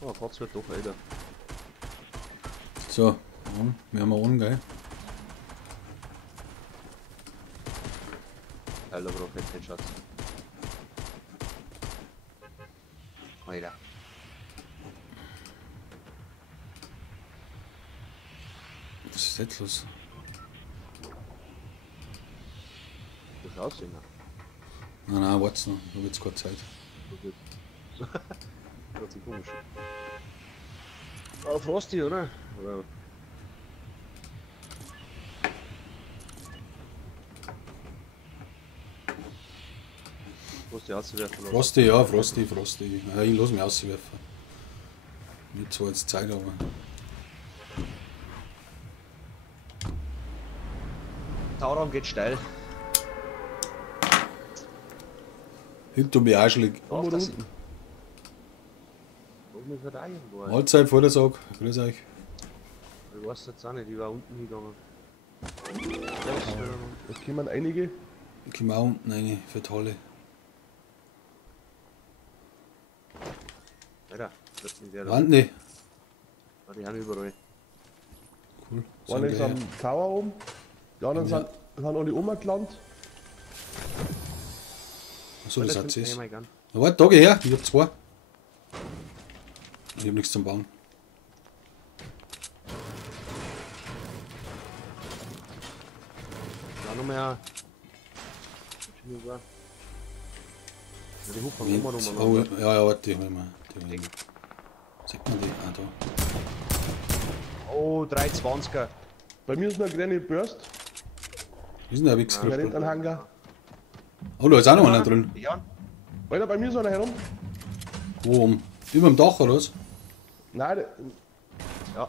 Oh, Kotz wird doch älter. So, wir haben einen, gell? Alter, Bro, fett Schatz. Alter. Was ist jetzt los? Du schaust ihn. Nein, warte noch, ich habe jetzt keine Zeit. So gut. Hört sich komisch. Ah, Frosty, oder? Oder? Frosty auszuwerfen. oder? Frosty, ja, Frosty. Ja, ich lass mich auswerfen. Nicht so jetzt Zeit, aber. Tauraum geht steil. Hinter mir Arschlig. Auf das. Oben ist er irgendwo. Mahlzeit, Vordersack, grüß euch. Ich weiß jetzt auch nicht, ich war unten hingegangen. Da kommen einige. Ich komme auch unten rein für die Halle. Alter, das ist der da. Wand nicht. Ja, die haben überall. Cool. Einer Sind ist wir am Tower oben. Die anderen Ja. sind alle umgelandet. Achso, das hat Ja, es. mein Gott. Na, warte, da geh her, ich hab zwei. Ich hab nichts zum Bauen. Da noch mehr. Ja, die Hupen Moment. immer Oh, noch. ja, warte, die hol mal. Die hol mal. Sieht man die? Ah, da. Oh, 320er. Bei mir ist noch eine grüne Burst. Wie ist denn der Wichs? Ein Rentanhänger. Oh, da ist auch noch einer drin. Ja, Alter, bei mir ist einer herum. Wo oben? Über dem Dach oder was? Nein, ja.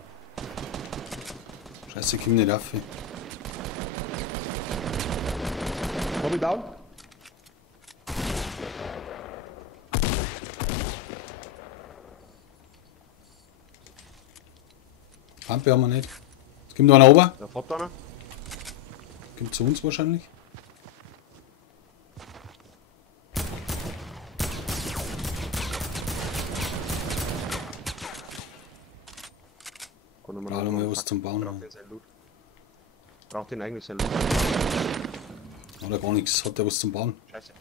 Scheiße, ich komm nicht rauf. hab ich down. Pampe haben wir nicht. Es kommt noch einer oben. Da fährt einer. Kommt zu uns wahrscheinlich. Ja, noch mal was zum Bauen. Braucht den sein Loot. Braucht den eigentlich sein Loot. Oder gar nichts. Hat der was zum Bauen? Scheiße.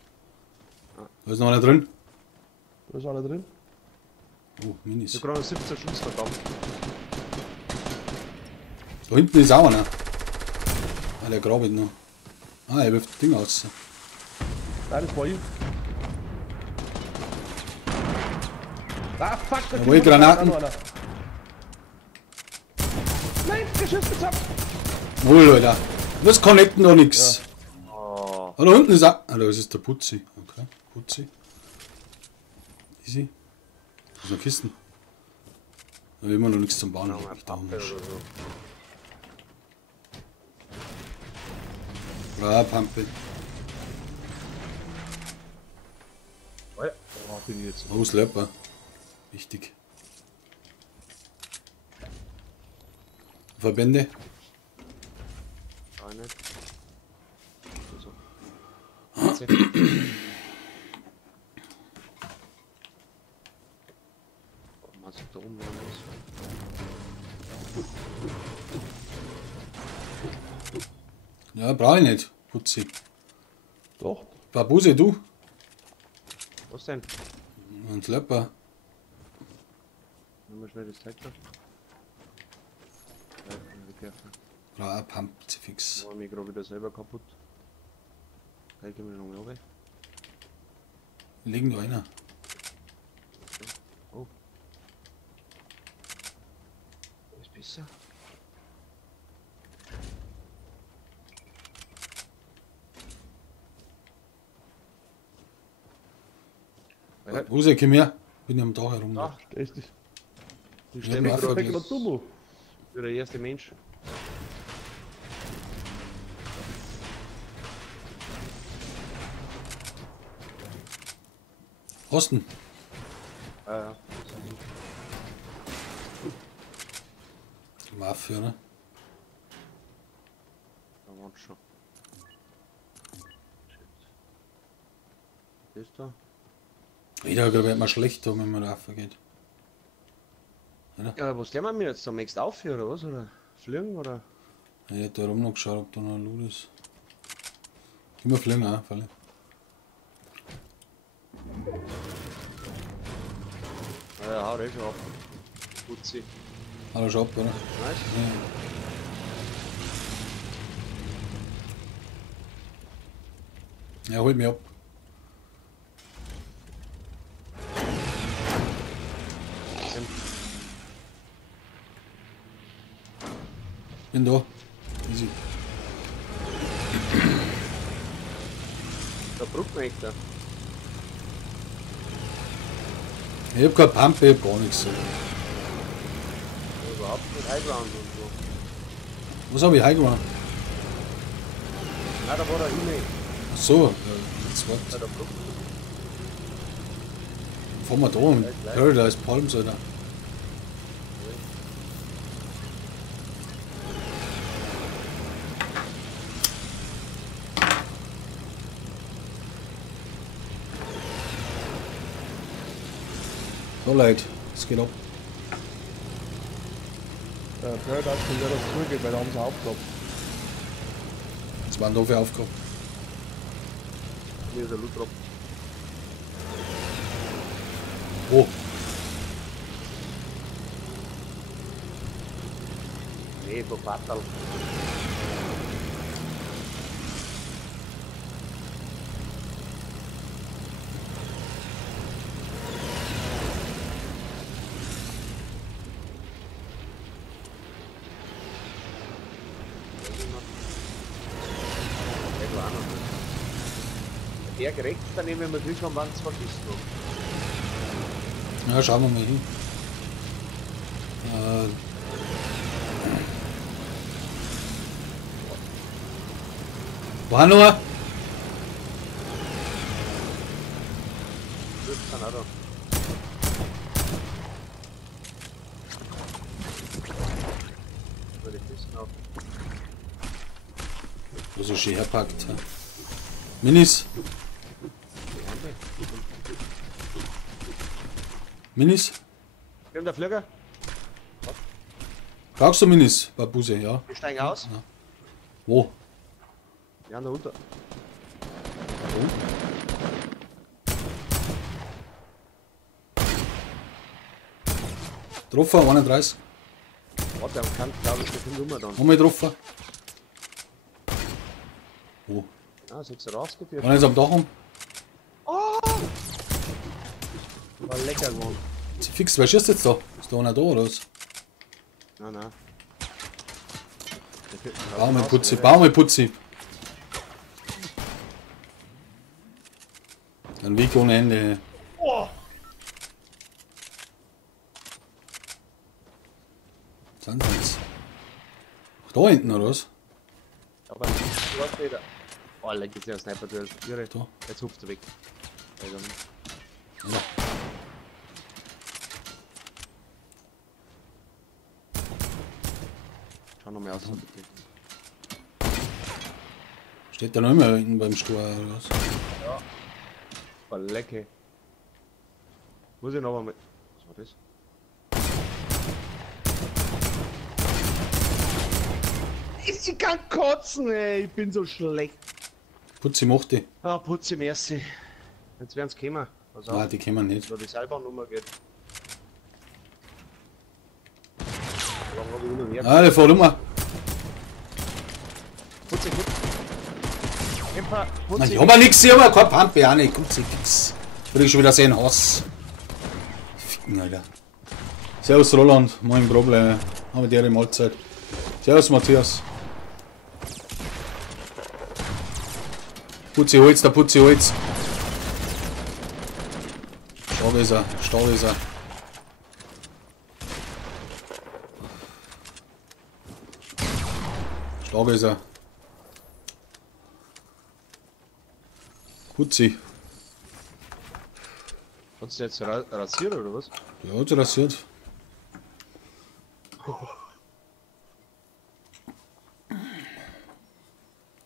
Da ist noch einer drin. Da ist einer drin. Oh, Minis. Ich hab gerade 17 Schuss verdammt. Da hinten ist auch einer. Ah, der grabt noch. Ah, er wirft das Ding aus. Nein, das war ich. Ah, fuck, da Jawohl, kommt Granaten. noch einer. Nein, Geschiss gezappt. Wohl, Alter. Das connecten noch nix. Oh, Ah, da unten ist auch. Ah, da ist der Putzi. Okay, Putzi. Easy. Da ist noch Kisten. Da haben wir immer noch nichts zum Bauen. noch eine Pampe oder so. Ja, Pampe. Oh ja, oh, bin ich jetzt. Oh, Slurper. Wichtig. Verbände. Gar nicht. So. Was ist da oben los? Ja, brauche ich nicht. Putzi. Doch. Babuse, du. Was denn? Ein Slurper. Nimm mal schnell das Teil da. Ja, wegwerfen. Ja, Pump, fix. War mir gerade wieder selber kaputt. Kann ich mir noch mal runter? Liegen da einer. Oh. Ist besser. Ja, Babuse, komm her. Bin am Dach herum. Ah, Stehst dich. ich Ja, stelle mich mach gerade wirklich. Steck grad du. für der erste Mensch. Osten. Ja. Waffe, oder? Da waren schon. Shit. Das da? Wieder wird man schlecht, wenn man da geht. Ja, was lernen wir jetzt? Da möchtest du aufhören oder was? Oder fliegen oder? Ich hätte da rum noch geschaut, ob da noch ein Loot ist. Gib mir fliegen auch, Falle. Ja, hau schon ab. Putzi. Hat er schon ab, oder? Nice. Ja, holt mich ab. Bin da. Easy. Der Bruckmeister. Da. Ich hab keine Pampe, ich hab gar nichts. So. Überhaupt nicht Highground und so. Was hab ich heimgebracht? Ah, da war der E-Mail. Ach so, jetzt Bei warte. der Bruck. Fahren wir da um. Paradise Palms, Alter. So leid, es geht ab. Der Paradise kann wieder zurückgehen, weil da haben sie aufgeklappt. Jetzt waren dafür aufgehabt. Hier ist der Loot drauf. Oh, Nee, so Fatal. Der gerecht, dann nehmen wir Glück haben, wann es vergisst noch. ja, schauen wir mal hin. War noch? 15 auch da. Über die Küsten auf. Wo so schön herpackt. Minis. Minis? Wir haben der Flieger. Brauchst du Minis, Babuse, ja? Wir steigen aus. Wo? Ja, da unten. Getroffen, 31. Warte, am Kant, glaube ich, da kommt Nummer dann. Haben wir getroffen? Wo? Ah, 6 rausgeführt. Waren jetzt am Dach um? War lecker geworden. Fix, wer schießt jetzt da? Ist da einer da oder was? Nein, nein. Baumeputzi, Baumeputzi. Ein Weg ohne Ende. Oh! Sind sie jetzt? Da hinten oder was? Aber nicht, du hast wieder. Oh, leck ist ja ein Sniper-Duell. Irre. Da. Jetzt hupft er weg. Ja. Schau noch mal aus. Steht da noch immer hinten beim Stor oder was? War lecker. Muss ich noch mal mit. Was war das? Ich kann kotzen, ey. Ich bin so schlecht. Putzi macht die. Ah, Putzi, merci. Jetzt werden's kommen. Pass auf, Nein, die können wir nicht. da die Seilbahnnummer geht. Lang hab ich noch mehr. Ah, der fährt um. Nein, Putzi, gut. Empa, Putzi. ich hab ja nichts hier, aber keine Pampe, auch nicht. Putzi, fix. Ich will schon wieder sehen, Hass. Ficken, Alter. Servus Roland, mein Problem. Haben wir dir die Mahlzeit. Servus Matthias. Putzi Holz, der Putzi Holz. Stark ist er, stark ist er. Stark ist er. Putzi. Hast du jetzt rasiert oder was? Ja, hat sich rasiert.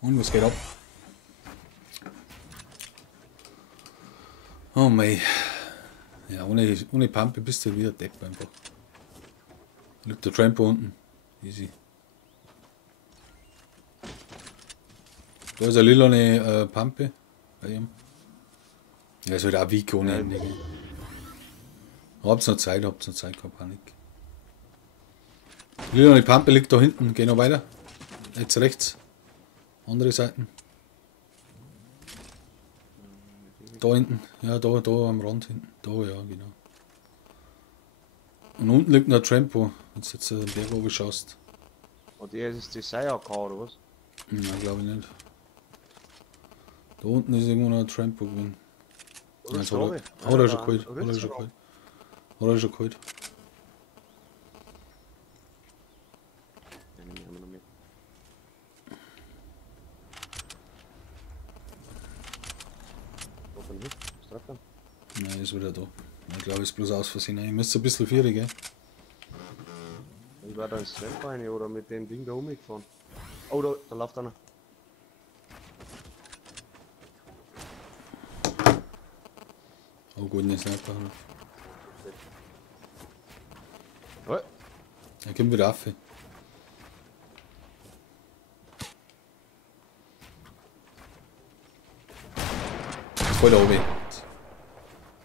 Und was geht ab? Oh mei. Ja, ohne Pampe bist du wieder Depp einfach. Liegt der Trampo unten. Easy. Da ist eine lilane Pampe bei ihm. Ja, ist halt auch Wick ohne Ende. Gell. Habt's noch Zeit, keine Panik. Die lilane Pampe liegt da hinten. Geh noch weiter. Jetzt rechts. Andere Seiten. Da hinten. Ja, da am Rand hinten. Da, ja, genau. Und unten liegt noch ein Trampo, wenn du jetzt den Berg oben schaust. Und der ist die Seierk oder was? Nein, glaube ich nicht. Da unten ist irgendwo noch ein Trampo gewesen. Oder Hat er schon geholt. Hat er schon geholt. Hat er schon geholt. Ja, nehmen wir noch mit. Wo denn hin? Was trifft er? Nein, ist wieder da. Ich glaube, es ist bloß aus Versehen. Ich müsste ein bisschen vierig, gell? Ich war da ins Tramp rein oder mit dem Ding da umgefahren. Oh, da läuft einer. Oh gut, nicht Sniper. Oh, Er kommt wieder auf. Voll da oben.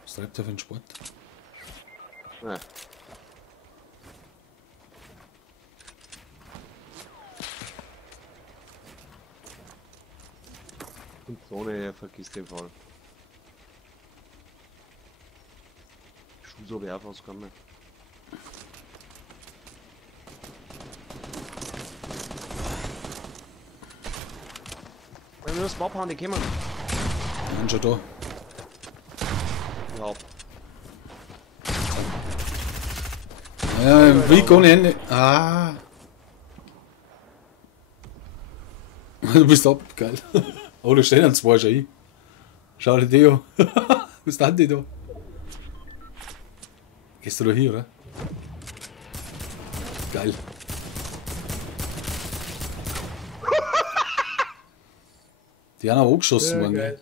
Was treibt er für einen Sport? nein. Und Zone, vergiss den Fall. Schuss habe ich auch fast gar nicht. Wenn wir das abhauen, die kommen. Nein, schon da. Ja, Ja, wie ohne Ende. Ah. Du bist ab, geil. Oh, da stehen zwei schon ein. Schau dir die an. Was sind die da? Gehst du da hier, oder? Geil. Die haben auch angeschossen worden, gell?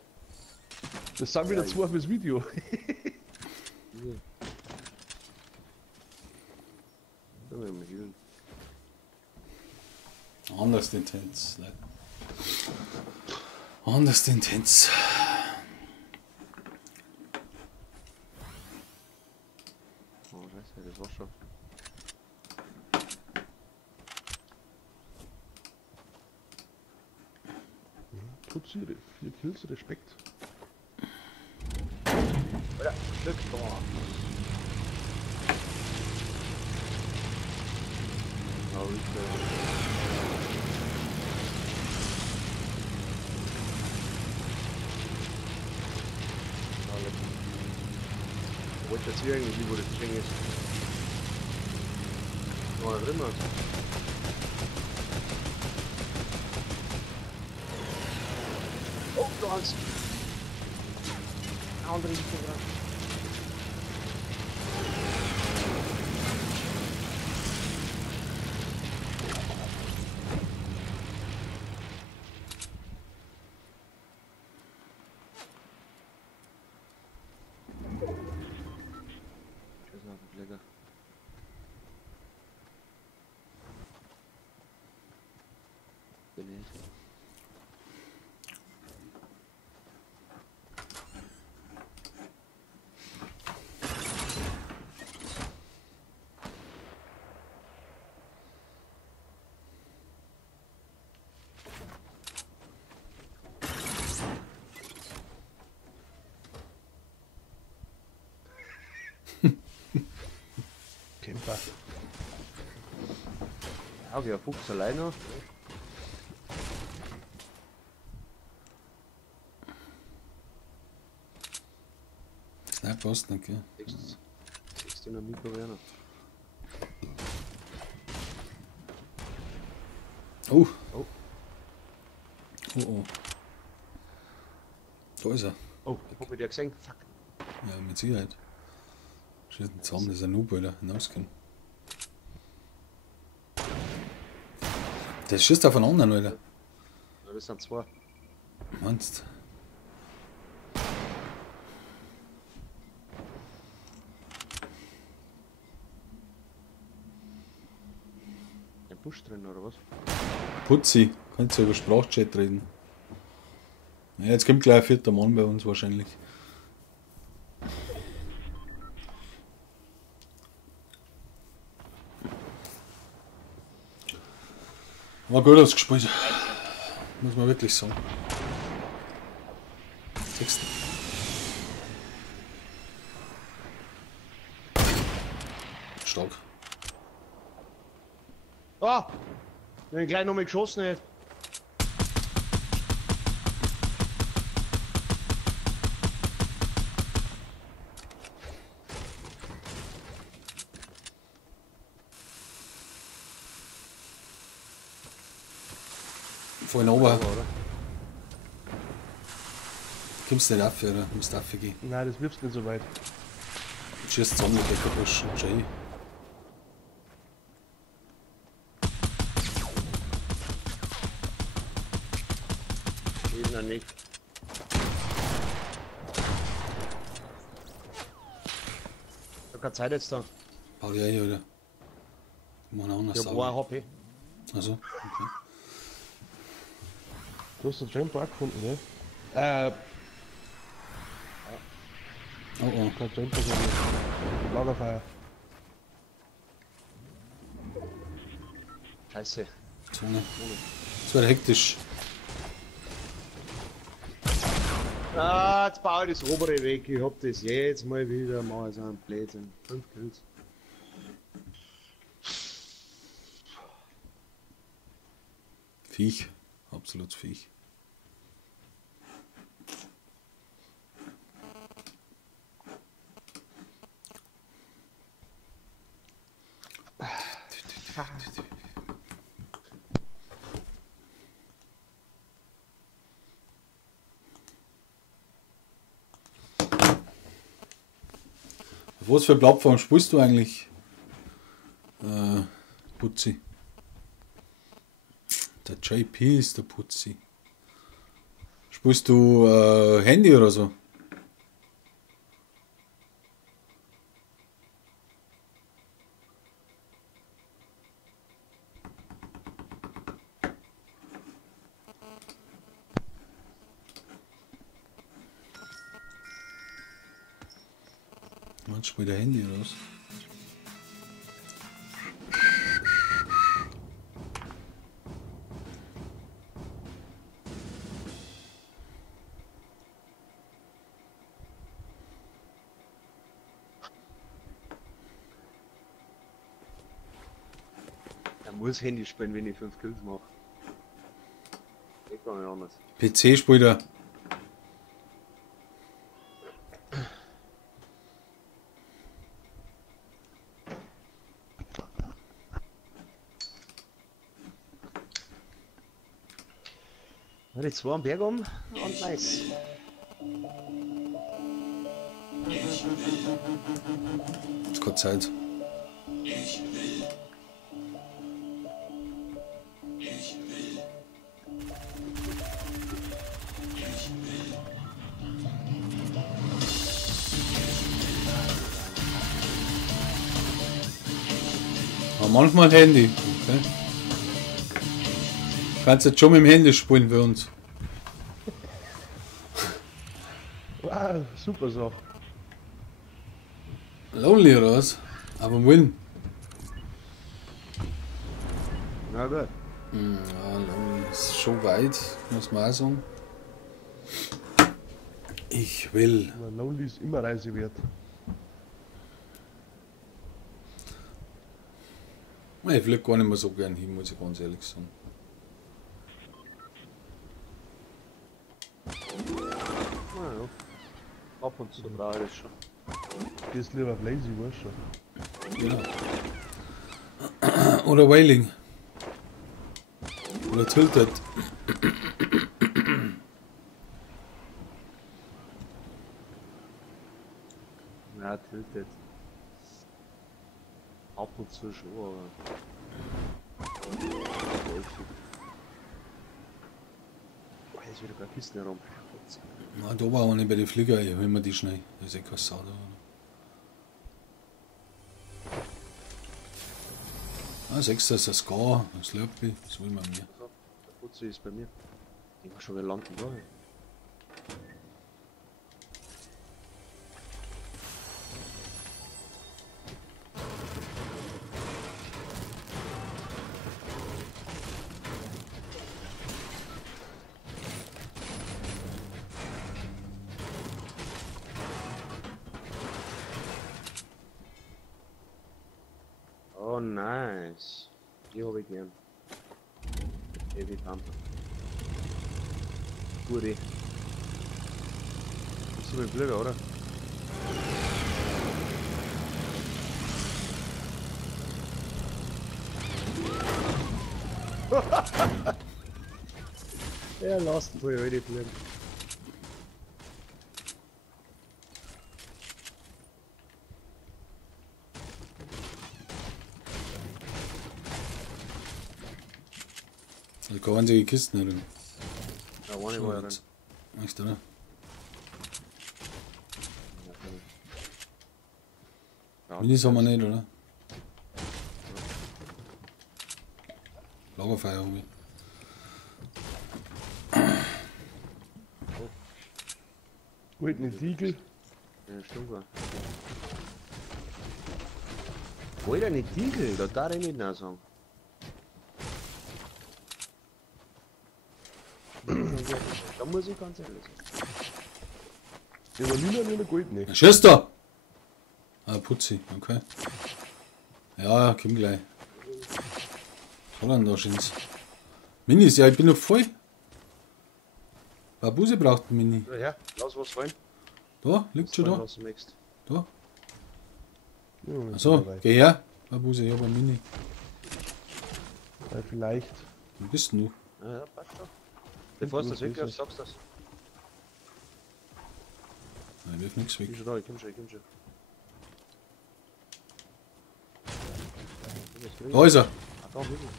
Das sind wieder zwei fürs Video. da werden wir healen. Anders intens, Leute. Anders intens. Oh, scheiße, das war schon. Tutsi, 4 Kills, Respekt. Ja, Glück, boah. Oh, wo ist jetzt hier irgendwie, wo das Ding ist? Oh, da drin was. Oh, du hast. Andere Richtung dran. Tschüss, einfach lecker. Belegt. Camper. Ja, wie ein Fuchs alleine. Sniper hast du nicht, gell? Siehst du noch Mikro werden? Oh. Oh. Oh, oh. Da ist er. Oh, ich hab mit dir gesehen. Fuck. Ja, mit Sicherheit. Schießen zusammen, das ist ein Noob, Alter. Hinausgehen. Der schießt da von anderen, Alter. Ja, das sind zwei. Meinst Busch drin, oder was? Putzi, kannst du über Sprachchat reden. Ja, jetzt kommt gleich ein vierter Mann bei uns wahrscheinlich. War gut ausgespielt. Muss man wirklich sagen. Sechsten. Stark. Ah! Ich hab gleich nochmal geschossen, ey. Vorhin ober. Oder? Kommst du nicht auf, oder? Musst aufgehen. Nein, das wirfst nicht so weit. Schießt zusammen mit der Busch. Schau hin. Ich noch nicht. Ich hab keine Zeit jetzt da. Bau die ein, oder? Mal anders Ich hab 1 HP. Also, okay. Du hast den Jump auch gefunden, ne? Oh oh. Kein Jumper, sondern Lagerfeuer. Scheiße. Zunge. Das wird hektisch. Ah, jetzt baue ich das obere weg. Ich hab das jetzt mal wieder. Mach ich so einen Blödsinn. 5 Kills. Viech. Absolut Viech. Auf was für Plattform spielst du eigentlich? Putzi. Der JP ist der Putzi. Spielst du Handy oder so? Man spielt der Handy oder was? Er muss Handy spielen, wenn ich 5 Kills mache. Geht gar nicht anders. PC spielt er. Die 2 am Berg um und nice. Ist keine Zeit. Aber manchmal Handy. Okay. Kannst jetzt schon mit dem Handy spielen für uns. Wow, super Sache. Lonely oder was? Aber Win. Na gut. Ja, Lonely ist schon weit, muss man auch sagen. Ich will. Aber Lonely ist immer Reise wert. Ich fliege gar nicht mehr so gern hin, muss ich ganz ehrlich sagen. Naja. Ab und zu brauche ich das schon. Gehst lieber auf Lazy, weißt du. Genau. Oder Wailing. Oder Tilted. Ja, tiltet. Ab und zu schon, aber. Häufig. Boah, jetzt wieder keine Kisten herum. Na, da war auch nicht bei den Flieger, ich will mir die schnell. Das ist eh keine Sau da. Ah, 6 ist das Scar, das Slurpee, das will man mir. Der Putzi ist bei mir. Ich mach schon, wir landen da. Oh, nice. Die habe ich gern. Heavy Pumper. Gute. Bist du mit dem Blöder, oder? Er lasst wohl heute bleiben. Da kann man sich die Kisten herum. Da war ich war ja drin. Echt, oder? Ja, Minis haben wir nicht, oder? Lagerfeuer haben wir. Goldene Tiegel. Ja, stimmt war. Alter, eine Tiegel, da darf ich nicht mehr sagen. Da muss ich ganz ehrlich sein. Der war lila und der goldene. Schießt da! Ah, Putzi, okay. Ja, komm gleich. Was hat denn da schön's? Minis, ja, ich bin noch voll. Babuse braucht ein Mini. Ja, ja, lass was fallen. Da, liegt schon da. Was du möchtest. Da. Ja, mit Achso, dabei. geh her. Babuse, ich hab ein Mini. Ja, vielleicht. Wo bist du? Ja, ja, passt doch. Bevor du das wegläufst, sagst du das. Nein, wirf nichts Ich weg. bin schon da, ich komm schon, ich komm schon. Da ist er. Ah, da, wirklich.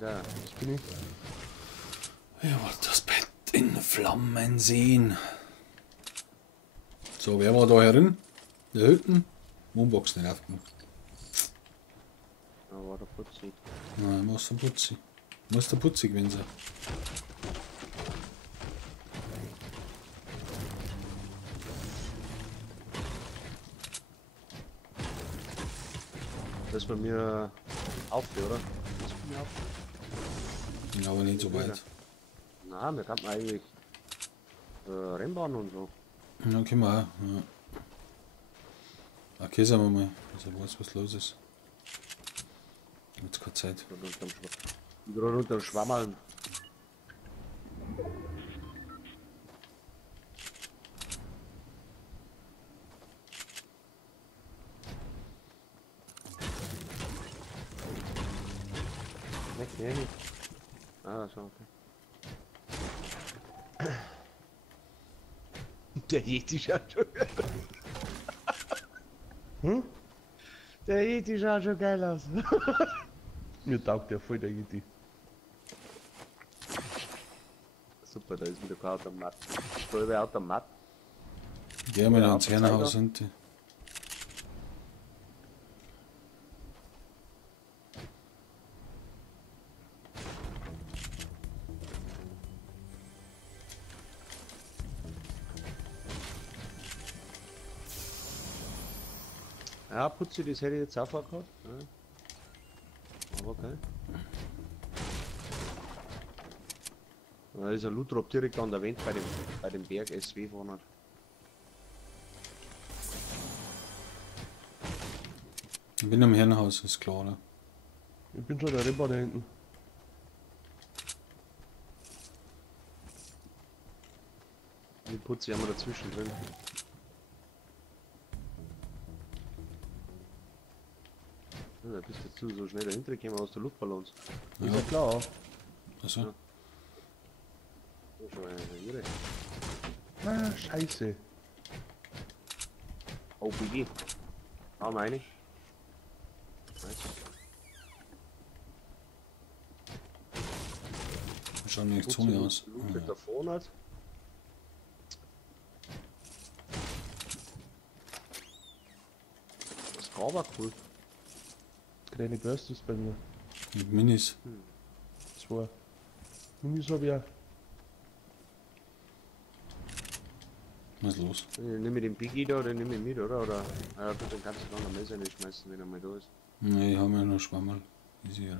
Da. Das bin ich. Ich wollte das Bett in Flammen sehen. So, wer war da herin? Der Hütten? Moonbox nicht aufgemacht. Da war der Putzi. Nein, muss der Putzi. Muss der Putzi gewesen sein. Das ist bei mir auf, oder? Das ist bei mir auf. Ja, aber nicht so weit. Na, wir kannten eigentlich Rennbahn und so. Ja, können wir auch. Ja. Okay, sagen wir mal. Also weiß, was los ist. Jetzt keine Zeit. Gerade unterm Schwammeln. Nee, nicht. Ah, so, okay. Der Yeti schaut schon geil aus. Hm? Der Yeti schaut schon geil aus. Mir taugt der voll der Yeti. Super, da ist wieder kein Automat. Voll Automat. Gehen wir Ja, ans Herrenhaus hinten. Ja, Putzi, das hätte ich jetzt auch vorgehabt. Ja. Aber okay. Da ist ein Lutrop direkt an der Wand bei dem Berg SW vorne. Ich bin am Herrenhaus, ist klar, oder? Ich bin schon der Ripper da hinten. Die Putzi haben wir dazwischen drin. Da bist du so schnell dahinter gekommen aus der Luftballons. Ist ja klar. Also, Ja, schon eine Irre. Ah, scheiße. Oh, Biggie. Ah, meine. Nice. schaut nicht zu mir aus. Mit da vorne hat. Das war aber cool. Kleine Burst ist bei mir. Mit Minis. 2. Minis hab ich auch. Was ist los? Nimm ich den Biggie da oder nimm ich mit, oder? Oder? Ja gut, dann kannst du noch eine Messe nicht schmeißen, wenn er mal da ist. Ne, ich habe ja noch Schwammerl. Easy, oder?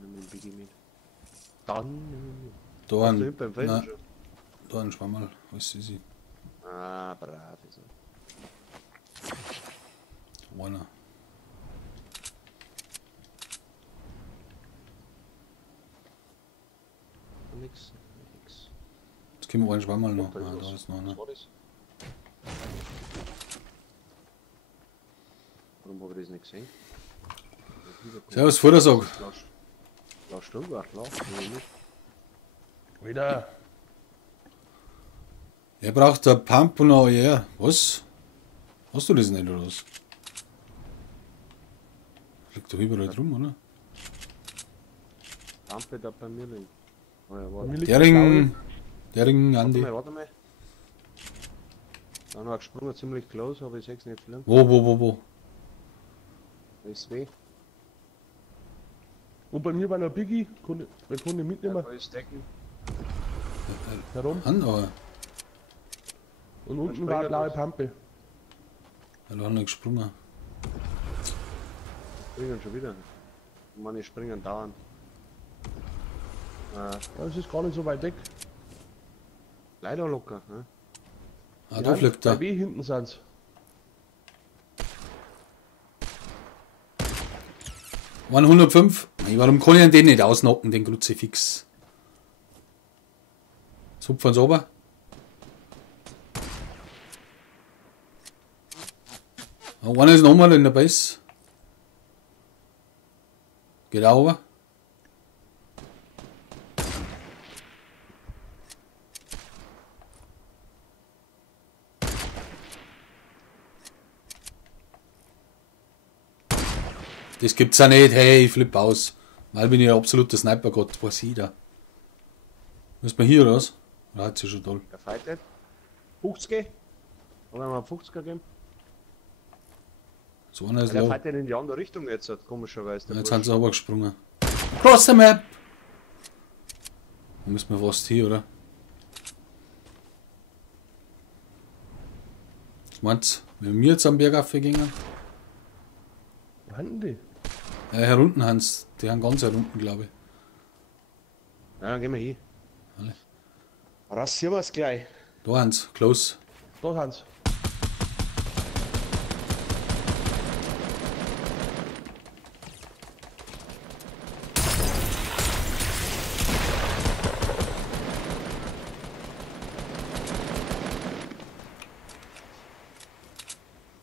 Nimm den Biggie mit. Dann nimm ihn mit. Da Hast du ein, ihn beim Felsen nein, schon? da ein Schwammerl. Alles easy. Ah, brav ist er. Einer. Nix. Nix. Jetzt können wir einen Schwammerl noch. Da Ah, ist da was. ist noch einer. Was war das? Warum habe ich das nicht gesehen? Servus, Futtersack. Lars Sturmgart, klar. Wieder. Er braucht ein Pump und ein ja. Was? Hast du das nicht oder was? Liegt doch überall drum, oder? Lampe da bei mir liegen. Oh ja, Bei warte. mir liegt Der der Ring, der Ring, Warte Andi. mal, warte mal. Dann war gesprungen, ziemlich close, aber ich sechs nicht viel. Wo? Da ist weh. Und bei mir war noch Biggie. Wer konnte Ja, mitnehmen? da ist Decken. Herum. An, aber Und unten war eine blaue Pampe. er hat nicht gesprungen. Springen schon wieder. Mann, ich springen dauernd. Das ist gar nicht so weit weg. Leider locker. Ne? Ah, da fliegt Bei er. W hinten sind's. Waren 105. Hey, warum kann ich den nicht ausnocken, den Kruzifix? Zupfen sie runter. Einer ist nochmal in der Base. Geht auch runter. Das gibt's ja nicht. Hey, ich flippe aus. Mal bin ich ein absoluter Sniper-Gott. Was ich da? Ist man hier oder was? Oder hat sie schon toll? Der fightet. 50. Haben wir mal 50er gegeben? So einer ist Der low. fightet in die andere Richtung jetzt, komischerweise. Der Jetzt Bursch. haben sie aber gesprungen. Cross the map! Da müssen wir fast hier, oder? Was meinst du? Wenn wir jetzt am Berg aufgingen? Wo haben die? Herunten Hans. Die haben ganz herunten, glaube ich. Ja, dann gehen wir hin. Alle. Rasieren wir es gleich. Da Hans, close. Da sind's.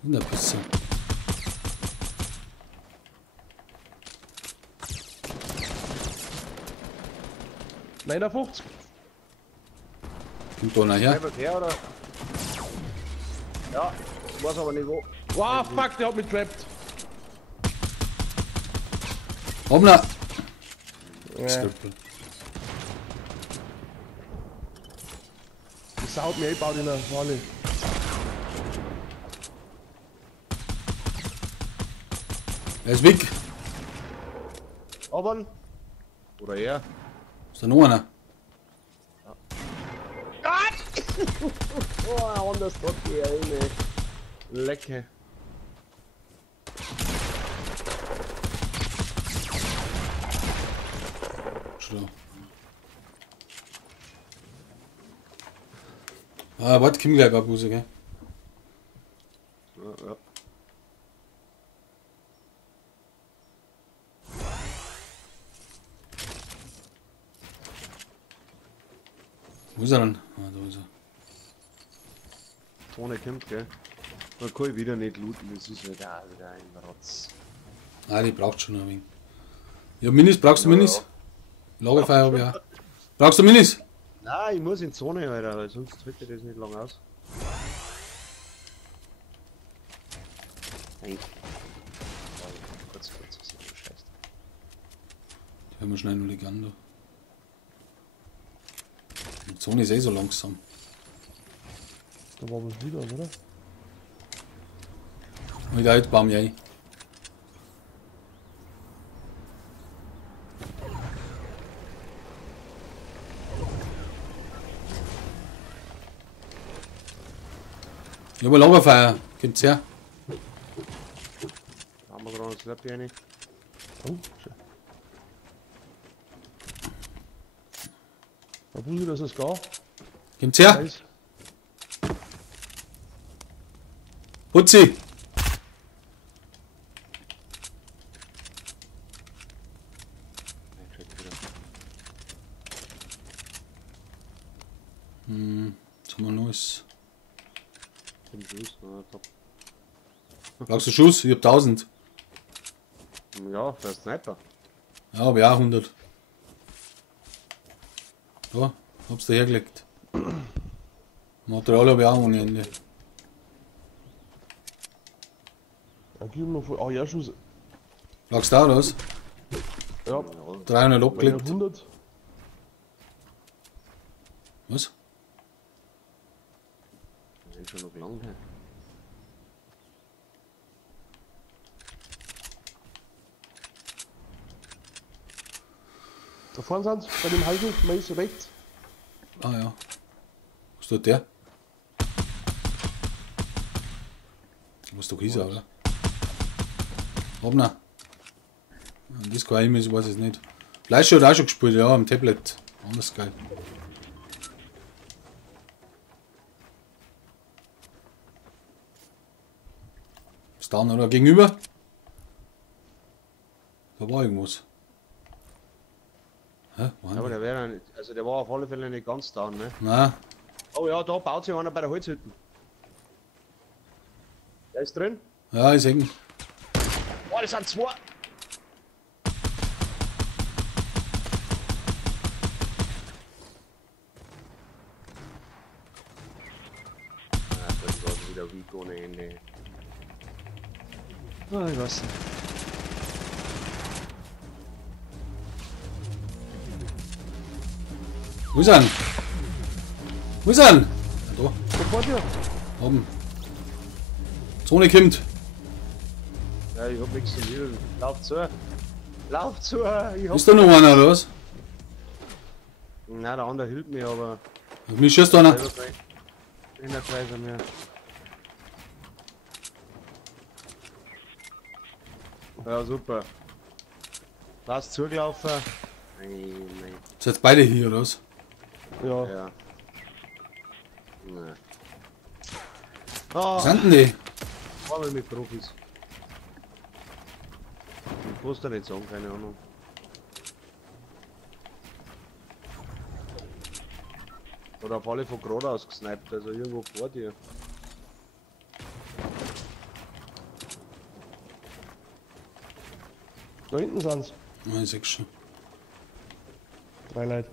In der Pisse. Nein, der 50. Kommt da einer her? Bleib her, oder? Ja, ich weiß aber nicht wo. Wow, fuck, der hat mich trapped. Hoppla! Ja, Skrupel. die saut mir eingebaut in der Falle. Er ist weg. Aber. Oder er. Ist da noch einer? Oh, anders dort die eine. Lecke. Schon. Ah, warte, komm gleich, Babuse, gell? Ja, ja. Wo ist er denn? Ah, da ist er. Zone kommt, gell? Man kann wieder nicht looten, das ist halt auch wieder ein Rotz. Ah, die braucht schon ein wenig. Ja, Minis, brauchst du Minis? Lagerfeuer habe ich auch. Brauchst du Minis? Nein, ich muss in die Zone, Alter, weil sonst hält das nicht lang aus. Nein. Kurz, was ist das Scheiß? Die haben wir schnell nur Legende. Die Zone ist eh so langsam. Da war was wieder, oder? Und der heute bauen wir ein. Ich habe ein Lagerfeuer. Kommt's her? Da haben wir gerade ein Slap rein. Oh, schön. Da wusste ich, dass es gar. Kommt's her? Weiß. Putzi! Nein, kriegt wieder. Was haben wir Neues? Zum Schluss, na, top. Brauchst du Schuss? Ich hab 1000. Ja, für einen Sniper. Ja, hab ich auch 100. Da, hab's da hergelegt. Material habe ich auch ohne Ende. Ja, gib mir voll. Ah, ja, Schuss. Brauchst du auch das? Ja, 300 wenn ich auf abgelegt. 100. Was? Das ist schon noch lang her. Da vorne sind sie, bei dem Halten, meist rechts. Ah ja. Was tut der? Was doch ist, oder? Hobner. Das kann ich mir, ich weiß es nicht. Fleisch hat auch schon gespielt, ja, am Tablet. Anders geil. Ist da oder gegenüber? Da war irgendwas. Hä? Wo Ja, aber der wäre nicht, also der war auf alle Fälle nicht ganz down, ne? Nein. Oh ja, da baut sich einer bei der Holzhütte. Der ist drin. Ja, ist hängen. Oh, das sind zwei. Ah, das war wieder wie ohne Ende. Oh, ich weiß nicht. Wo ist er? Wo ist er? Da, Da vor dir. oben. Zone kommt. Ja, ich hab nichts zu will. Lauf zu. Lauf zu. Ich hab Ist da noch einer oder was? Nein, der andere hilft mir, aber. Auf mich schießt einer. In der Kreise mehr. Ja, super. Lass zugelaufen. Nein, nein. Seid jetzt beide hier oder was? Ja. Ja. Nein. Was Ah, sind denn die? fahren wir mit Profis. Ich muss da nicht sagen, keine Ahnung. Oder auf alle von gerade aus gesniped, also irgendwo vor dir. Da hinten sind sie. Ja, ich seh's schon. 3 Leute.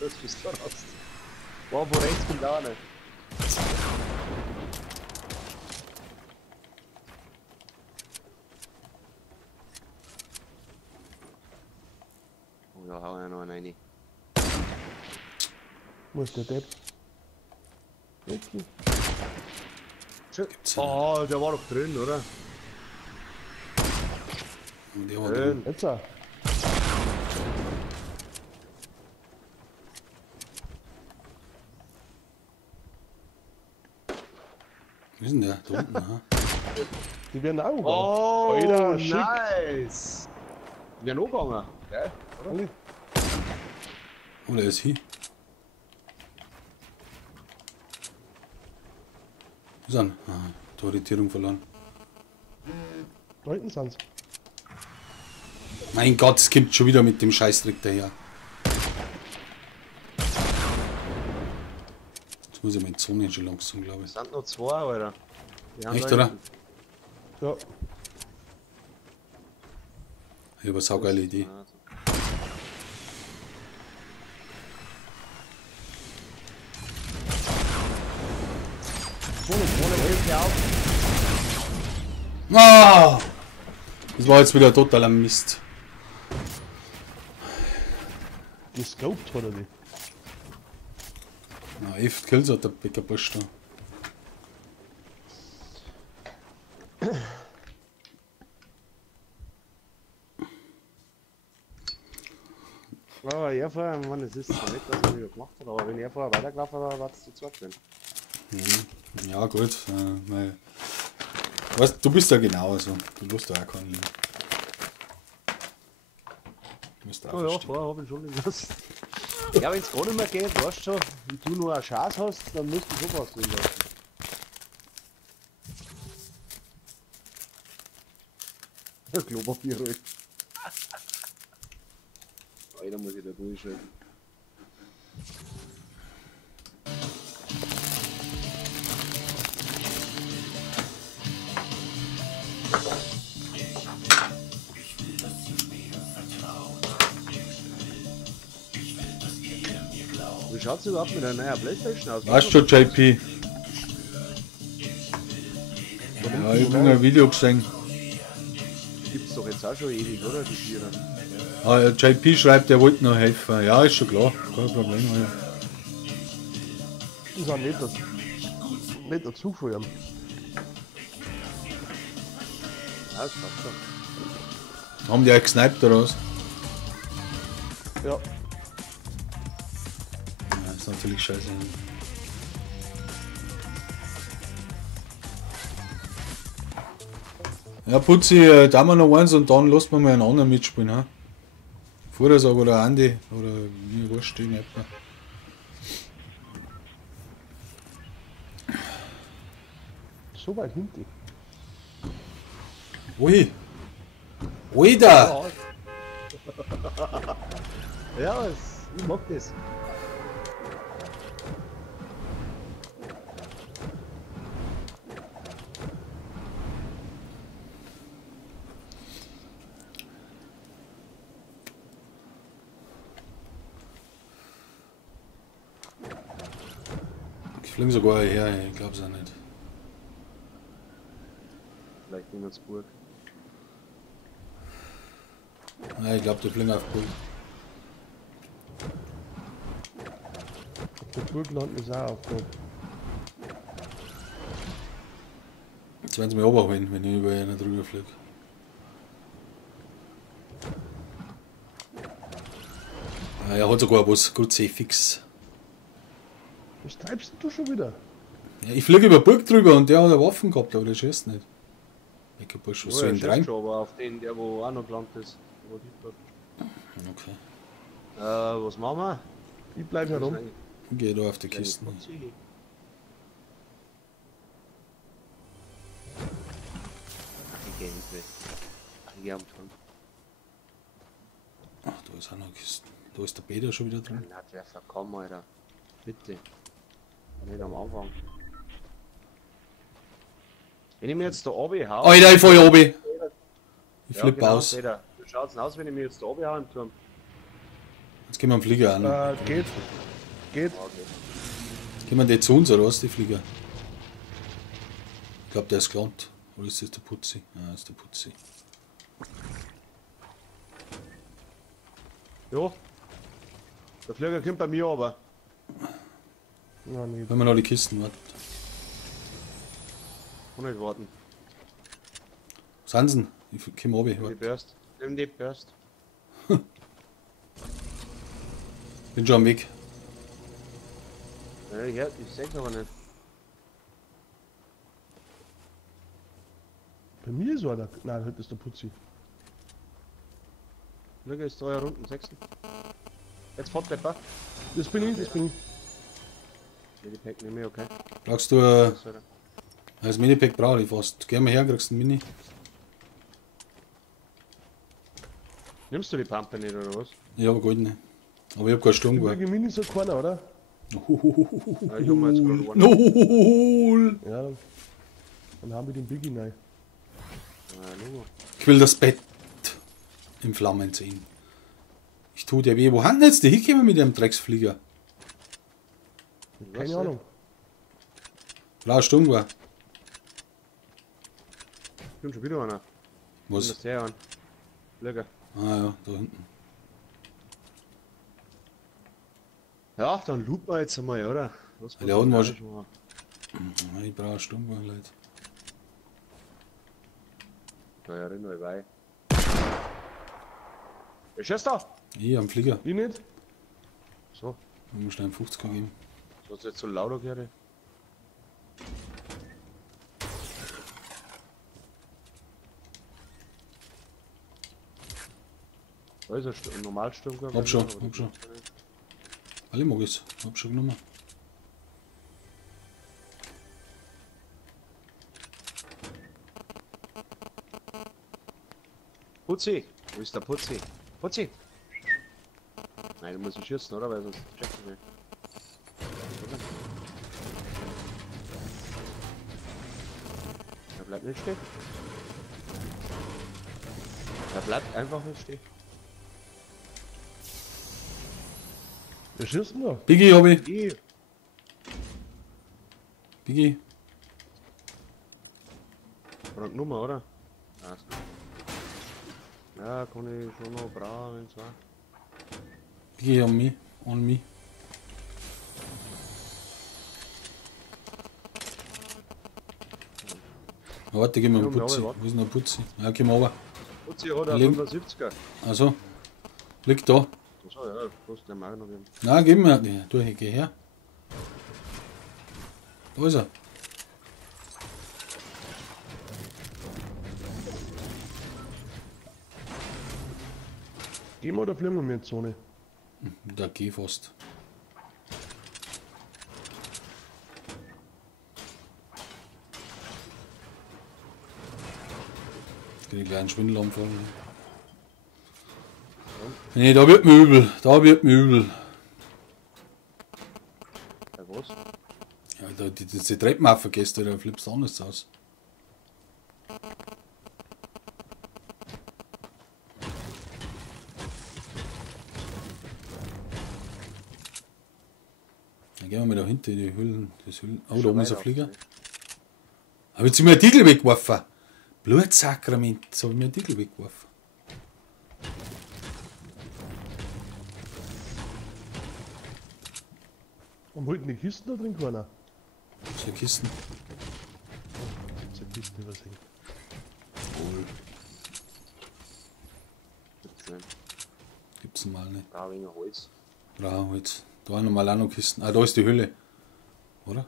Das bist du raus. Wow, wo rechts kommt auch nicht. Oh ja, hau ja noch einen rein. Wo ist der Depp? Wirklich? Gibt's Oh, der war doch drin, oder? Und der war drin. Drin. Jetzt auch. Wo ist denn der? Da unten, aha. Die werden auch. Oh, Alter, schick. nice! Wir sind angegangen, gell? Alle. Oh, der ist hier. Wo ist er? Ah, da hat die Orientierung verloren. Da hinten sind sie. Mein Gott, es kommt schon wieder mit dem Scheißdreck daher. Jetzt muss ich meinen Zone schon langsam, glaube ich. Es sind noch zwei, Alter. Die haben Echt, da oder? hinten. Ja. Ich habe eine saugeile Idee. Ah! Das war jetzt wieder totaler Mist. Gescoped hat er die. Na, 11 Kills hat der Becker Busch da. Aber er vorher, man, es ist zwar nicht, dass er wieder gemacht hat, aber wenn er vorher weitergelaufen wäre, war es zu zweit gewesen. Ja, gut. Weißt, du bist ja genauso. Du musst da auch keinen lieben. Du musst auch Oh ja, verstehen. vorher habe ich schon gelassen. Ja, wenn es gar nicht mehr geht, weißt du schon, und du nur eine Chance hast, dann musst du schon was drin lassen. Ja, Klopapier halt. Alter, muss ich da durchschalten. Wie schaut's überhaupt mit der neuen Playstation aus? Weißt du, JP? Ja, ich habe ein Video gesehen. Gibt's doch jetzt auch schon ewig, oder? Die Vierer. Ah, JP schreibt, er wollte noch helfen. Ja, ist schon klar. Kein Problem. Ja. Das ist auch nicht dazu von ihm. Ja, das passt schon. Haben die euch gesniped oder was? Ja. Ja, das ist natürlich scheiße. Ja, Putzi, da wir noch eins und dann lassen wir mal einen anderen mitspielen. Ha? Vordersag oder Andi oder mir wurscht, in etwa. So weit hinten. Ui! Ui da! Ja, ich mag das. Ich fliege sogar her, ich glaub's auch nicht. Vielleicht in Burg. Nein, ich glaube, die fliegen auf Burg. Der Burgland ist auch aufgehoben. Jetzt werden sie mich runterholen, wenn ich über einer drüber fliege. Ah, er hat sogar was, gut fix. Was treibst du schon wieder? Ja, ich fliege über Burg drüber und der hat eine Waffen gehabt, aber der schießt nicht. Ich hab was Ja, so in schießt rein. schon, aber auf den, der wo auch noch gelandet ist. Wo die dort. Okay. Was machen wir? Ich bleib herum. Ich gehe da auf die Kisten. Ach, ich geh nicht weg. Ich geh am Ton. Ach, da ist auch noch Kisten. Da ist der Peter schon wieder drin. Nachtwerfer, komm, Alter. Bitte. Nicht am Anfang. Wenn ich mir jetzt da oben hau. Alter, ich fall oben! Ich Ja, flippe genau, aus. Peter. Wie schaut's denn aus, wenn ich mir jetzt da oben hau im Turm? Jetzt gehen wir am Flieger an. Geht. Geht. Okay. Gehen wir die zu uns oder was, die Flieger? Ich glaube, der ist gelandet. Oder ist das der Putzi? Ja, das ist der Putzi. Jo. Der Flieger kommt bei mir aber. Ja, nicht. Wenn wir noch die Kisten warten. Kann nicht warten. Sansen, ich komm runter. Die Warte. Burst. Nimm die Burst. Bin schon am Weg. Ja, ich seh's aber nicht. Bei mir ist einer. Nein, das ist der Putzi. Flieger ist 3 Runden, 6. Jetzt fährt der Das bin ich, das bin ich. Die Pack nicht mehr, okay. Brauchst du das Minipack brauche ich fast. Geh mal her, kriegst ein Mini. Nimmst du die Pampe nicht oder was? Ja, aber gut nicht. Aber ich hab keine Stunde Im gehabt. Mini so keiner, oder? Ja, ich hab mir jetzt gerade einen. Null. Ja, dann haben wir den Biggie rein. Ja, nur. Ich will das Bett in Flammen sehen. Ich tu dir weh. Wo haben jetzt die hinkommen mit dem Drecksflieger? Keine Ahnung. Blau Stunde war. Kommt schon wieder einer. Was? Das der an. Lecker. Ah ja, da hinten. Ja, dann looten wir jetzt einmal, oder? Was Der hat mal schon mal. Ich brauche eine Stunde, Leute. Na ja, renn mal bei. Wer schießt da? Ich am Flieger. Ich nicht? So, Ich muss einen 50er geben. so ist jetzt so lauter gehört. Da ist ein Normalsturm. Hab schon. Alle mag es. Hab schon genommen. Putzi! Wo ist der Putzi? Putzi! Nein, du musst ihn schießen, oder? Weil sonst checkt er nicht. Er bleibt nicht stehen. Er bleibt einfach nicht stehen. Wer schießt denn da? Biggie hab ich. Ih, Biggie. Brand Nummer, oder? Ja, ist gut. Ja, kann ich schon noch brauchen, wenn es war. Biggie on me. On me. Warte, gib mir einen Ja, Putzi. warte. Wo ist denn der Putzi? Ja, geh mal runter. Putzi hat ein Leben. 75er. Also. Liegt da. So, ja, bloß der mag noch geben. Na, gib mir. Ja, du, geh her. Da ist er. Gehen wir oder fliegen wir in die Zone? Da geh fast. Krieg gleich einen Schwindelanfall. Nee, da wird mir übel. Da wird mir übel. Ja, was? Ja, da, diese Treppen auch vergessen, da flippst du anders aus. Dann gehen wir mal da hinten in die Höhlen. Das Höhlen. Oh, da oben ist ein Flieger. Aber jetzt sind mir ein Tiegel weggeworfen. Blutsakrament, jetzt habe ich mir einen Tiegel weggeworfen. Und wollten die Kisten da drin keiner? So eine Kisten. So eine Kiste übersehen. Wohl. Gibt's nicht. Gibt's mal nicht. Da wegen Holz. Brauchen wir jetzt. Da haben nochmal auch noch Kisten. Ah, da ist die Höhle. Oder?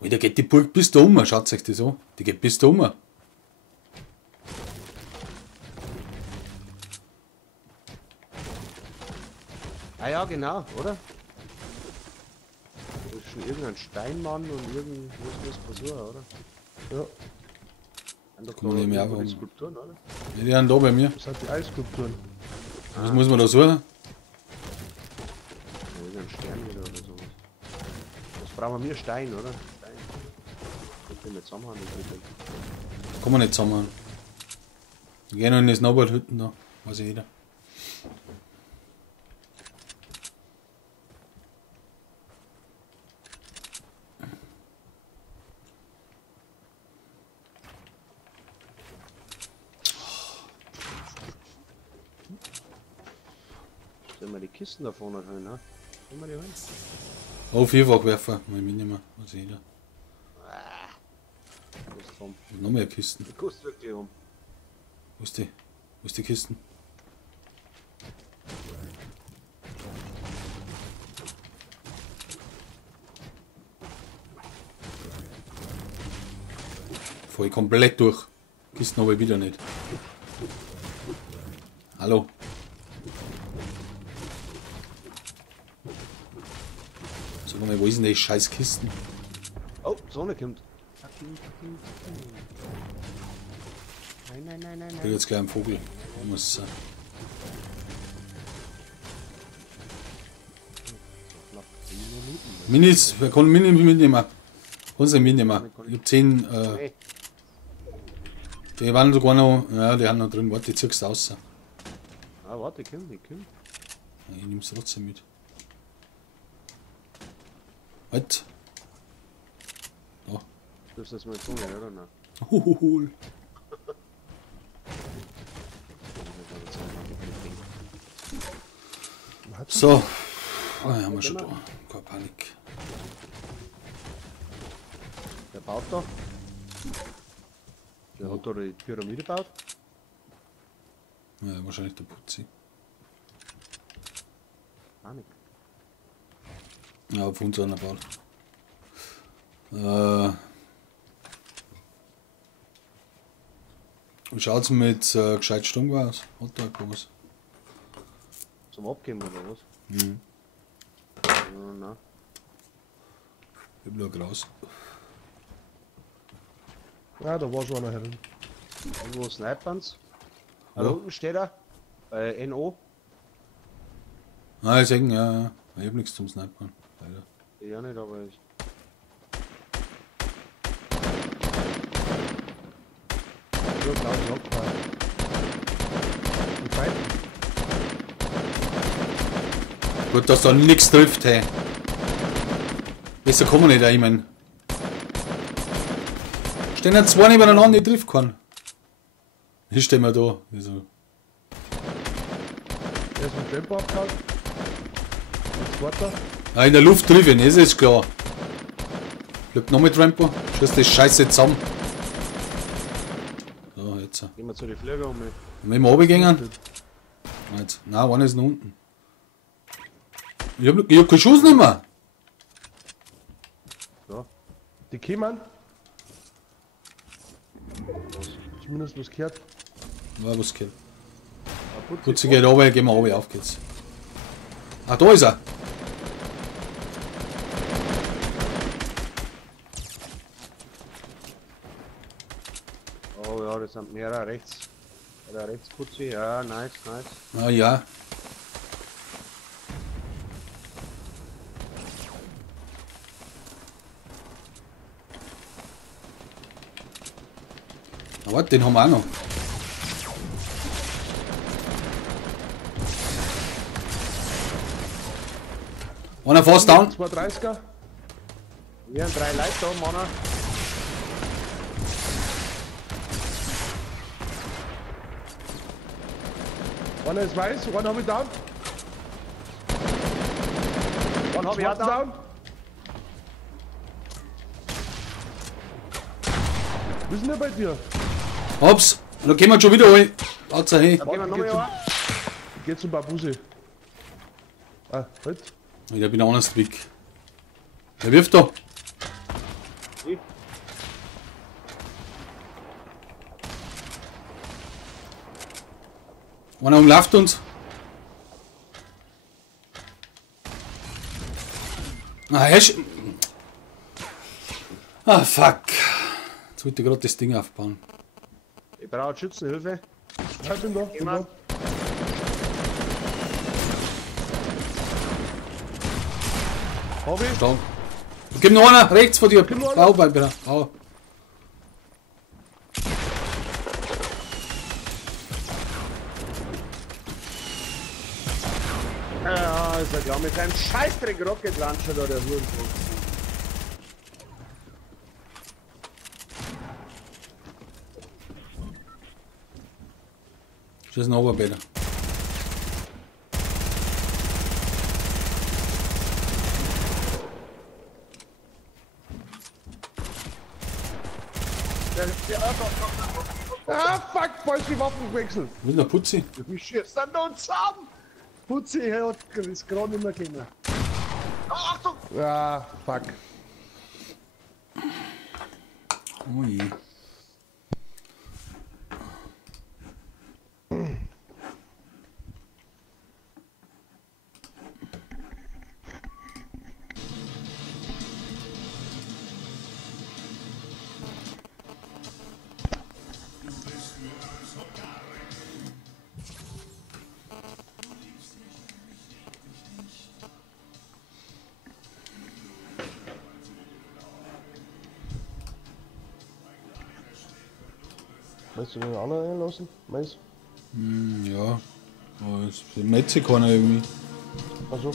Oh, da geht die Burg bis da um. Schaut euch das an. Die geht bis da um. Ah ja, genau, oder? Da ist schon irgendein Steinmann und irgendwas passiert, oder? Ja, Und da Kann man nicht mehr irgendwo die aufhaben. Skulpturen, oder? Ja, die haben da bei mir. das sind die Eisskulpturen. Was muss man da suchen? Ja, irgendein Stern wieder oder sowas. Das brauchen wir Stein, oder? Stein. Könnt ihr nicht zusammenhauen, bitte. Kann man nicht zusammen. Wir gehen noch in die Snowboard-Hütten da. Weiß ja jeder. Sollen wir die Kisten da vorne rein, ne? Sollen wir die rein? Oh, Vierfachwerfer. Mein Minima. Weiß ja jeder. Wo ist drum? Und noch mehr Kisten. Du guckst wirklich um. Wo ist die? Wo ist die Kisten? Voll komplett durch. Kisten habe ich wieder nicht. Hallo? Sag mal, wo ist denn die scheiß Kisten? Oh, Sonne kommt. Nein, nein, nein, nein, Ich nein. krieg jetzt gleich einen Vogel. muss sein. Knapp 10 Minuten. Minis, wer kann Mini mitnehmen? Kannst du mitnehmen? Ich hab 10, Nee. die waren sogar noch, ja, die haben noch drin, warte, die ziehst du raus. Ah, warte, ich komm. Ja, ich nehm's trotzdem mit. Halt. Da. Du hast das mal gezogen, oder? Nein. Huhuhul. So. Ah, ja, haben wir schon da. Keine Panik. Der baut da. Der hat da die Pyramide gebaut. Ja, wahrscheinlich der Putzi. Panik. Ja, auf uns einer baut. Wie schaut's mit gescheit Sturmgewehr aus? Hat da etwas? Zum Abgeben oder was? Mhm. Ja, nein. Ich hab nur raus. Ah, da war schon einer herin. Irgendwo Snipers. Ja. Da unten steht er. NO. Ah, ich sag, ja, ja. Ich hab nichts zum Snipern. Leider. Ja nicht, aber ich. Ja, glaube ich, abgefahren. Die Feinde. Gut, dass da nichts trifft, hey. Besser kann man nicht, ich mein. Stehen ja zwei nebeneinander, ich triff keinen. Ich steh mir da. Also. Der ist mit Tempo abgehauen. Jetzt weiter. Ah, in der Luft triff ich, das ist klar. Bleibt noch mit Rampo. Schießt das Scheiße zusammen. So, jetzt. Gehen wir zu den Flieger um. Wenn wir runtergehen. Jetzt. Nein, einer ist noch unten. Ich hab keinen Schuss nicht mehr. Ja. Die kommen. Zumindest was gehört. Ja, was geht? Putzi. Putzi geht runter, gehen wir runter, auf geht's. Ah, da ist er. Oh ja, das sind mehrere rechts. Oder rechts Putzi. Ja, nice. Ah ja. Na warte, den haben wir auch noch. Einer fast down. 230er. Wir haben 3 Leute da, Mann. Einer ist weiß, einen habe ich down. Wann hab ich auch da? Wir sind ja bei dir. Hops. Da gehen wir schon wieder rein. Haut's hin. Da gehen wir nochmal an. Geh zum Babuse. Ah, halt. Ich bin anders weg. Wer wirft da? Ich. Einer umläuft uns. Ah, Herrsch. Ah, fuck. Jetzt wollte ich gerade das Ding aufbauen. Ich brauche Schützenhilfe. Ich bin da. Bin da. Hab ich? Stark. Gib noch einer rechts von dir. Gib noch einer. Bau bei bitte. Bau. Ja, ist ja klar. Mit seinem Scheißdreck Rocket Launcher da, der Hurensohn. Schieß noch aber bitte. Ah, fuck, falsche Waffen gewechselt. Wo ist der Putzi? Wie schießt dann da zusammen? Putzi ist gerade nicht mehr gekommen. Achtung! Ja, fuck. Oh je. Willst du den anderen einlassen? Mais? Ja. Aber es meldet sich keiner irgendwie. Achso.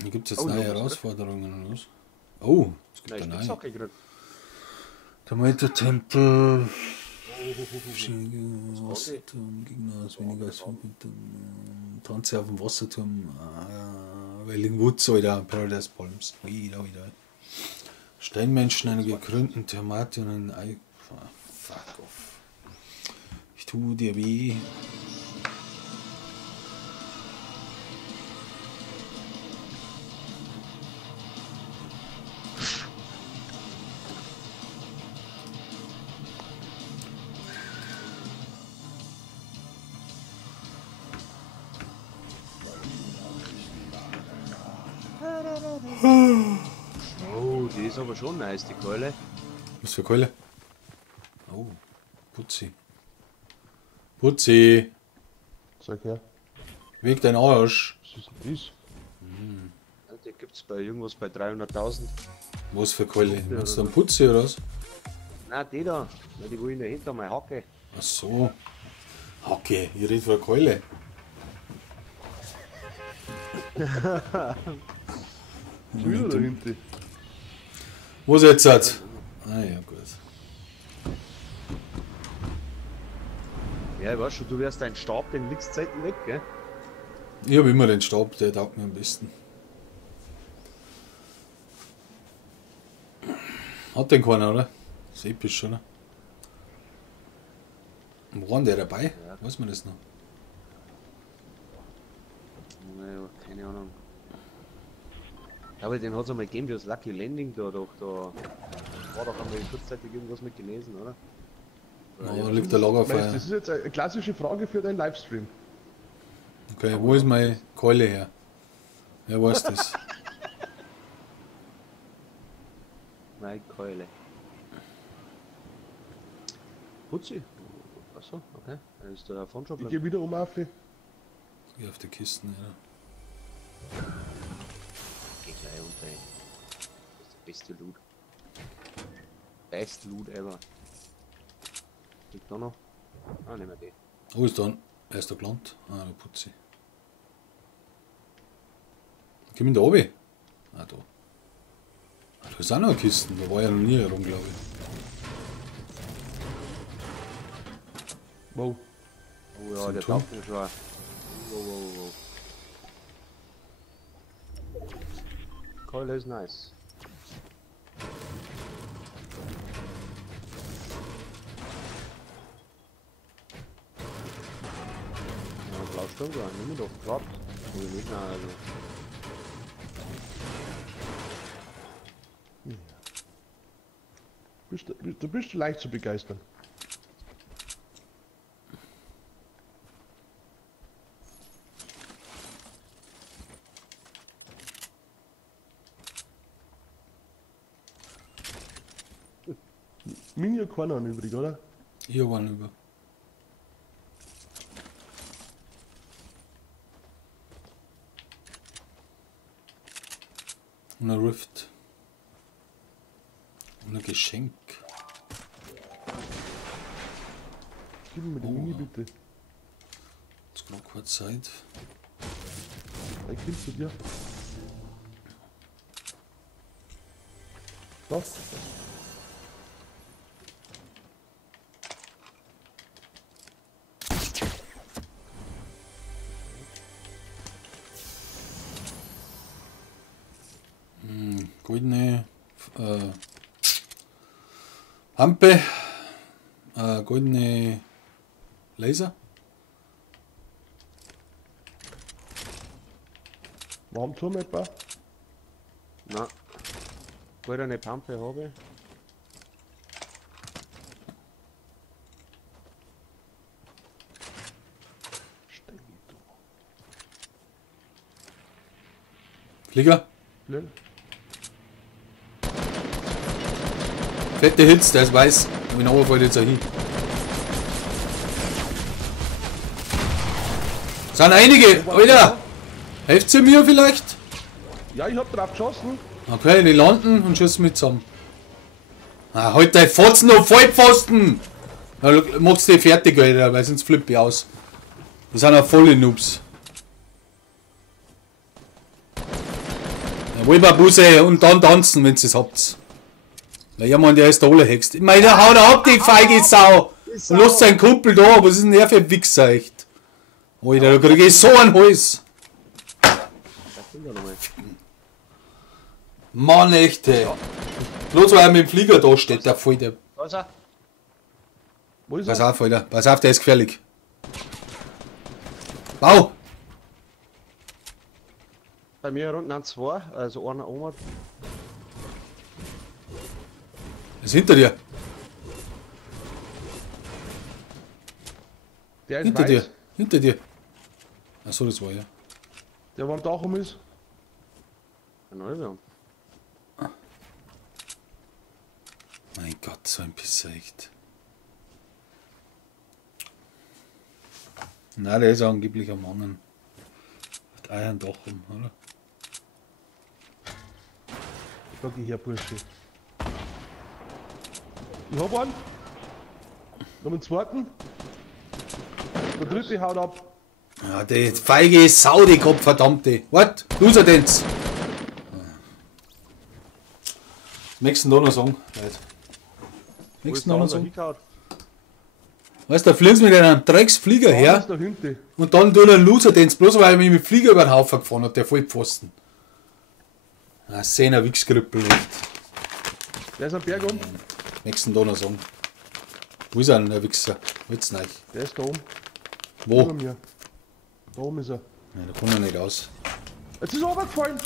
Hier gibt es jetzt Oh, neue noch was, Herausforderungen oder was? Oh, es gibt Nein, eine ich neue. Socke gekriegt. Der Meter-Tempel. Was Wasserturm, Gegner aus weniger als 5 Tanze auf dem Wasserturm. Welling Woods, Alter, Paradise Palms. Wieder. Steinmenschen, einer gekrönten Tomate und ein Ei. Fuck off. Ich tu dir weh. Oh, die ist aber schon nice, die Keule. Was für Keule? Oh, Putzi. Putzi, Sag her. weg dein Arsch. Was ist denn das? Ja, die gibt's bei irgendwas bei 300.000. Was für Keule? Meinst du einen Putzi oder was? Nein, die da. Na, die wo ich dahinter mal hacke. Ach so. Okay, ich rede von einer Keule. Wieder dahinter. Was jetzt hat? Ah ja, gut. Ja, ich weiß schon, du wirst deinen Stab, den liegst selten weg, gell? Ich habe immer den Stab, der taugt mir am besten. Hat den keiner, oder? Das ist episch, oder? Wo war denn der dabei? Ja. Weiß man das noch? Naja, keine Ahnung. Aber den hat es einmal gegeben, das Lucky Landing da doch, da war doch einmal kurzzeitig irgendwas mit gelesen, oder? Da liegt der Meinst, Lagerfeuer. das ist jetzt eine klassische Frage für deinen Livestream. Okay, wo ist meine Keule her? Wer weiß das? Nein, Keule. Putzi. Achso, okay. Da ist der Fondshop. Ich gehe wieder um auf. Geh auf die Kisten, ja. Geh gleich unter. Ey. Das ist der beste Loot. Best Loot ever. Liegt da noch? Ah, nehmen wir die. Wo ist dann? Er ist da gelandet. Ah, der Putzi. Komm in da oben. Ah, da. Ah, da ist auch noch eine Kiste. Da war ja noch nie herum, glaube ich. Wow. Oh ja, Zum der Turm. taugt mir schon. Wow. Keule ist nice. Ja, Blausturm, da nimm ich doch grad. Oder nicht, nein, also. Du bist leicht zu begeistern. Mir keiner übrig, oder? Hier waren über. Und ein Rift. Und ein Geschenk. Gib mir die Oh. Mini bitte. Jetzt noch keine Zeit. Ein Kind zu dir. Da. Goldene Hampe. Goldene Laser. Warm Turm etwa? Na. Gut, eine Pampe habe ich. Flieger. Flieger. Fette Hits, der ist weiß. Wenn er runterfällt, jetzt auch hin. Sind einige. Alter! Helft ihr mir vielleicht? Ja, ich hab drauf geschossen. Okay, die landen und schießen mit zusammen. Ah, halt dein Fotzen auf Vollpfosten! Ja, machst du fertig, Alter, weil sonst flippe ich aus. Das sind auch volle Noobs. Ja, Wolberbuse und dann tanzen, wenn ihr es habt. Na ja, Mann, der ist der Allerhext. Ich meine, hau da ab, die feige Sau! Und lasst seinen Kumpel da, was ist denn der für ein Wichser, echt? Alter, da krieg ich so einen Hals. Mann, echt, ey. Bloß weil er mit dem Flieger da steht, der fällt der. Da ist er. Wo ist Pass er? auf, Alter. Pass auf, der ist gefährlich. Bau! Bei mir unten an 2, also einer oben. Ist hinter dir. Der ist Hinter weiß. dir. Hinter dir. Achso, das war ja. Der am Dach um ist. Ein halber. Mein Gott, so ein Pisser, echt. Na, der ist angeblich am Mann. Mit Eiern doch um, oder? Da geh her, Bursche. Ich hab einen. Noch einen zweiten. Der dritte haut ab. Ja, die feige Sau, die Kopf, verdammte. What? Loser Dance. Was möchtest du denn da noch sagen, Leute? Wo Möchtest ist du der noch andere sagen? hingehauen? Weißt du, da fliegst du mit einem Drecksflieger Da her ist der Hünte. und dann tut er einen Loser Dance, bloß weil er mich mit dem Flieger über den Haufen gefahren hat, der Vollpfosten. Na, Sehner Wichskrüppel nicht. Der ist am Berg um. Was möchtest du denn da noch sagen? Wo ist er denn, der Wichser? Jetzt nicht. Der ist da oben. Wo? Über mir. Da oben ist er. Nein, da kommt er nicht raus. Jetzt ist er runtergefallen.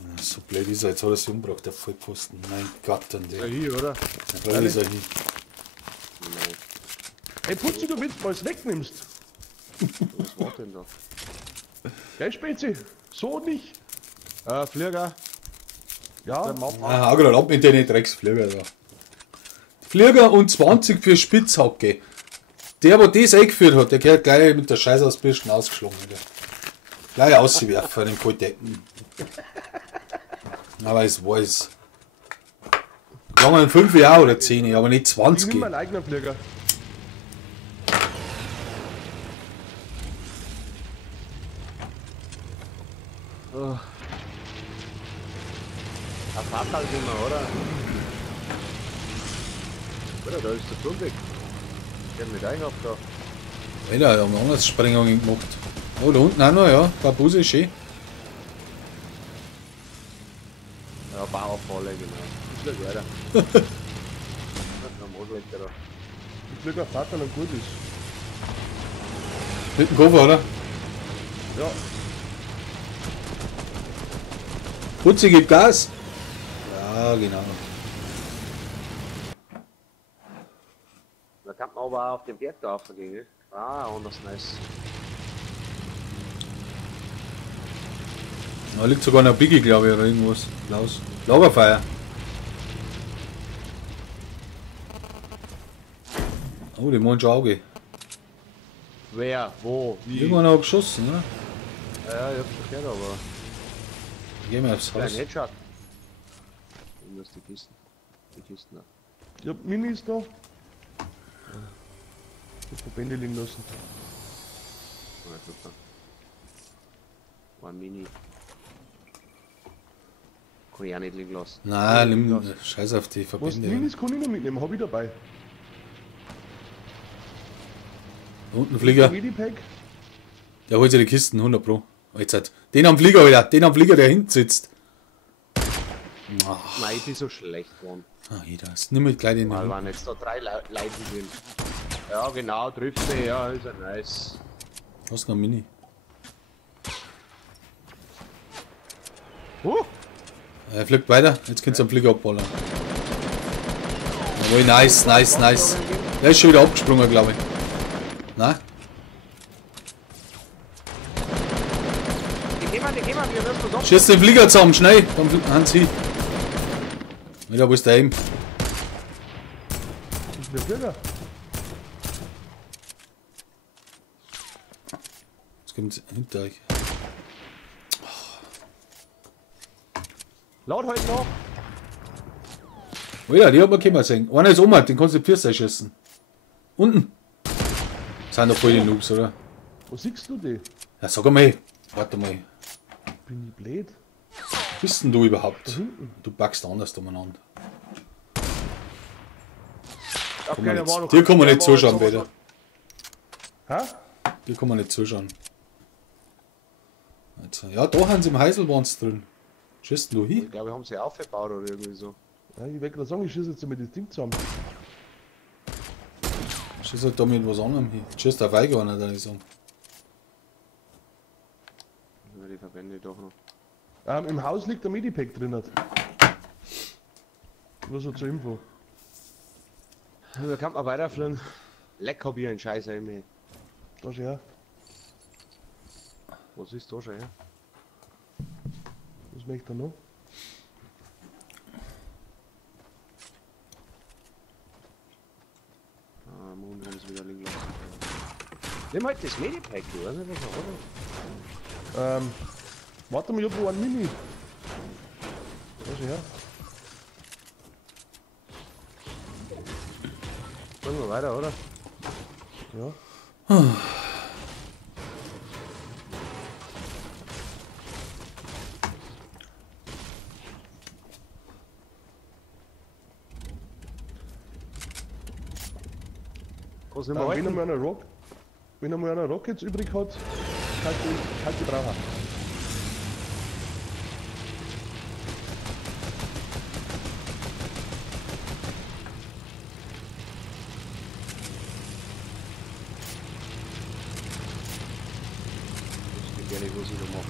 Ja, so blöd ist er, jetzt hat er sich umgebracht, der Vollpfosten. Mein Gott, an Ja, der. hier, oder? Da ist er hin. Nein. Ey, Putzi, du willst mal es wegnimmst. Was war denn da? Gell, Spezi? So nicht. Flieger. Ja, Ah, hau grad ab mit den Drecksflieger da. Flieger und 20 für Spitzhacke. Der, der das eingeführt hat, der gehört gleich mit der Scheiße aus Birschen ausgeschlagen. Alter. Gleich auswerfen, den Kaltecken. Aber es weiß. Sagen wir 5 Jahre oder 10, aber nicht ich 20. nimm meinen eigenen Flieger. Ein Fahrtal immer, oder? Oder, da ist der Flug weg. Der hat mich eingehabt da. Alter, da haben wir anders Sprengungen gemacht. Oh, da unten auch noch, ja. Barbuse ist schön. Ja, Bauerfalle, genau. Das ist weiter. Das ist ein Modellecker da. Ich fliege auf Vater und gut ist. Mit dem Koffer, oder? Ja, Putzi gibt Gas. Ja, genau. Da kann man aber auch auf den Berg da aufgehen, gell? Ah, anders nice. Da liegt sogar noch Biggie, glaube ich, oder irgendwas. Klaus. Lagerfeuer. Oh, die machen schon Auge. Wer? Wo? Wie? Irgendwann hat er geschossen, oder? Ja, ich hab's schon gehört, aber... Gehen wir aufs Kleinen Haus. Headshot. Und das die Kisten. Die Kisten auch. ich hab Minis da. Ich hab Verbände liegen lassen. Ja, super. War ein Mini. Kann ich auch nicht liegen lassen. Nein, nimm Scheiß auf die Was? Verbände. Minis kann ich noch mitnehmen, hab ich dabei. Da unten ein Flieger. Medipack. Der holt sich die Kisten, 100 Pro. Jetzt. Den am Flieger, Alter. Den am Flieger, der hinten sitzt. Ach, Nein, ich bin so schlecht geworden. das. Nimm mit gleich den. Weil waren jetzt da 3 Leute drin. Ja, genau, trifft sie, ja, ist ja nice. Was noch ein Mini? Er fliegt weiter. Jetzt könnt ihr am Flieger abballern. Jawohl, nice, nice, nice. Der ist schon wieder abgesprungen, glaube ich. Nein? Die gehen wir, wir müssen uns Schieß den Flieger zusammen, schnell! Dann haben sie. Wieder, wo ist der Aim? Das ist der Flieger. Jetzt kommt hinter euch. Laut heute noch. Oh ja, die hat man keiner sehen. Einer ist oben, den kannst du Pierce schießen. Unten. Das sind doch voll die Noobs, oder? Wo siehst du die? Ja, sag mal. Warte mal. Bin ich blöd? Was bist denn du überhaupt? Du packst anders umeinander. Dir kann man nicht zuschauen, Peter. Hä? Dir kann man nicht zuschauen. Also, ja, da haben sie im Heiselwands drin. Schießt du hin? Ich glaube, haben sie aufgebaut oder irgendwie so. Ja, ich will gerade sagen, ich schieße jetzt mit das Ding zusammen. Schießt halt da mit was anderem hin. Schießt auf Eiger einer, würde ich sagen. Ja, die Verbände doch noch. Im Haus liegt der Medipack drin. Nur so zur Info. Da kann man weiterfliegen. Leck hab ich einen Scheiß immer. Da schau her. Was ist da schon her? Was möchte er noch? Ah, Mond haben sie wieder liegen lassen. Nimm halt das Medipack, du weißt nicht, was er hat. Warte mal, ich hab wo ein Mini. Da schau her. Gehen wir weiter, oder? Ja. Was nehmen wir Wenn er heute? mal eine wenn er mal eine Rockets übrig hat, kann die brauchen. Ich weiß nicht, was ich da mache.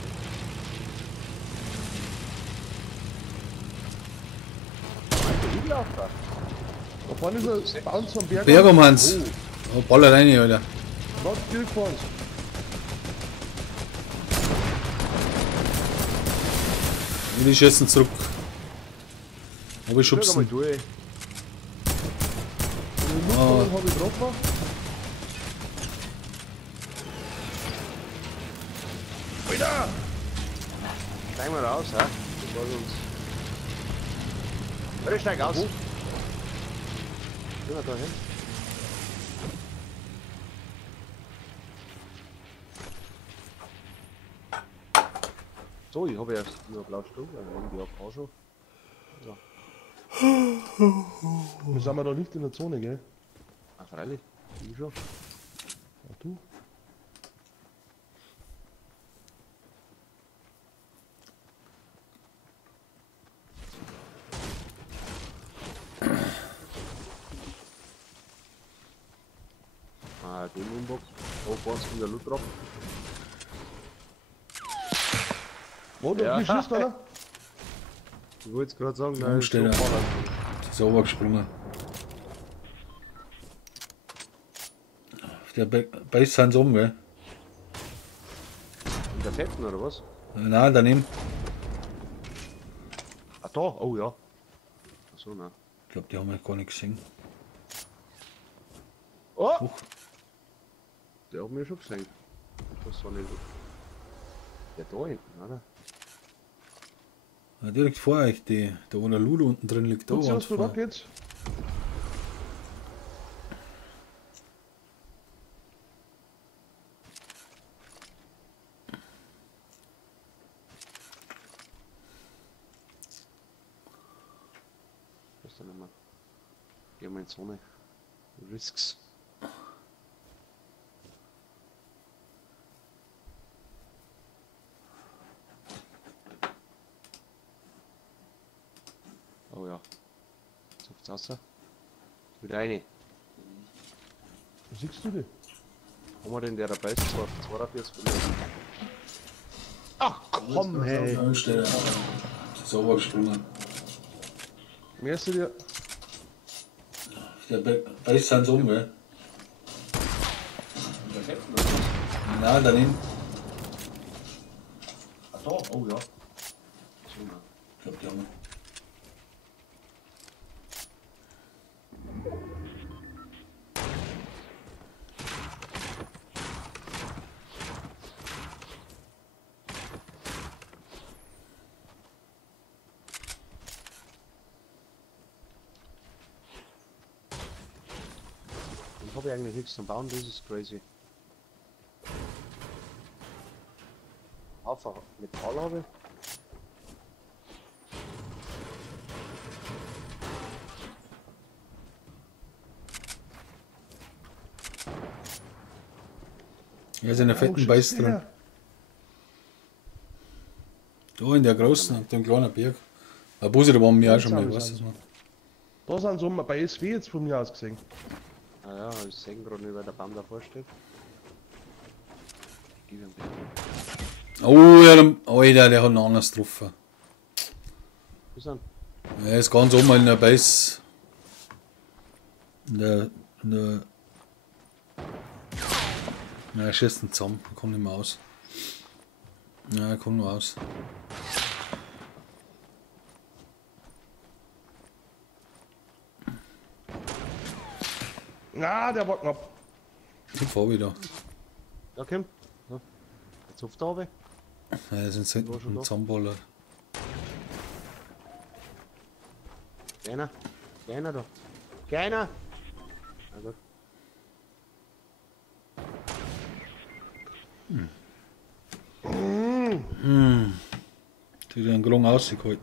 Alter, Igel auf da. Da vorne ist ein Bounce am Berg. Berg um Hans. Oh, Baller rein, Alter. Warte, direkt vor uns. Und die schießen zurück. Aber ich Schau mal schubsen. durch. Den Luftballon habe ich getroffen. Wieder! Steig mal raus, ha? Das war uns. Warte, steig aus. Gehen wir da hin. So, ich habe erst nur ein blaues Stück, die habe auch schon. Wir sind da nicht in der Zone, gell? Ah, freilich, ich schon. Ja, du. Ah, den Umbox. Oh, vor uns wieder Loot drauf. Wo, du Ja. wie schießt einer? Ich wollte es gerade sagen, nein, Umsteller. so vorne. Die ist runtergesprungen. Der beißt sind um, gell? In der Fetten oder was? Nein, daneben. Ah, da, oh ja. Achso, nein. Ich glaube, die haben wir gar nicht gesehen. Oh! Huch. Der hat mir schon gesehen. Das war nicht so. Der da hinten, oder? Ja, direkt vor euch, da wo der Lulu unten drin liegt. Da Nutzt waren hast du vor. Rockets? Was ist denn immer? Gehen wir in die Zone. Risks. Oh ja. Sucht's außer. Wieder eine. Wo siehst du die? Haben wir denn der dabei ist? 42 Minuten. Ach komm, hey. Umsteller. Die ist runtergesprungen. Merkst du dir? Der beißt sind um, gell? In der Fetten oder was? Nein, daneben. Ah, da, oh ja. Ich glaub, die haben. Dann habe ich eigentlich nichts zum Bauen, das ist crazy. Haufen Metall habe ich. Hier ist eine fetten Beiß drin. Da in der großen, auf dem kleinen Berg. Ein Busse, da waren wir auch schon mal, ich weiß das mal. Da sind so bei SW jetzt von mir aus gesehen. Ah ja, ich sehe gerade nicht, wer der Baum davor steht. Gib ihm bitte. Oh, ja, Alter, der hat einen anders getroffen. Wo sind? Er ist ganz oben in der Beiß. In der ja, er schießt ihn zusammen, er kommt nicht mehr aus. Ja, er kommt nur aus. Na, der war knapp. Ich fahr wieder. Ja, komm. Ja. Jetzt auf da oben. Ja, sind so War schon da. zusammenballert. Keiner. Keiner da. Keiner. Na gut. Die hat einen Grung ausgehalten.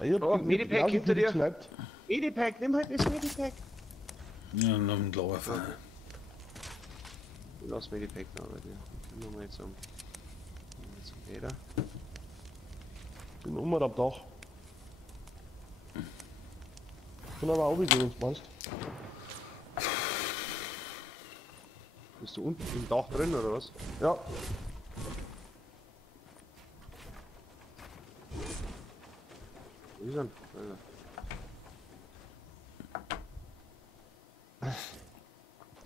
Ich hab Oh, genauso Medipack viel hinter dir. geknallt. Medipack, nimm halt das Medipack. Ja, und dann laufen. Ich lass Medipack da bei dir. Können wir mal jetzt zum Peter. Bin am Dach. Kann aber auch wieder, wenn du meinst. Bist du unten im Dach drin oder was? Ja, Wo ist er?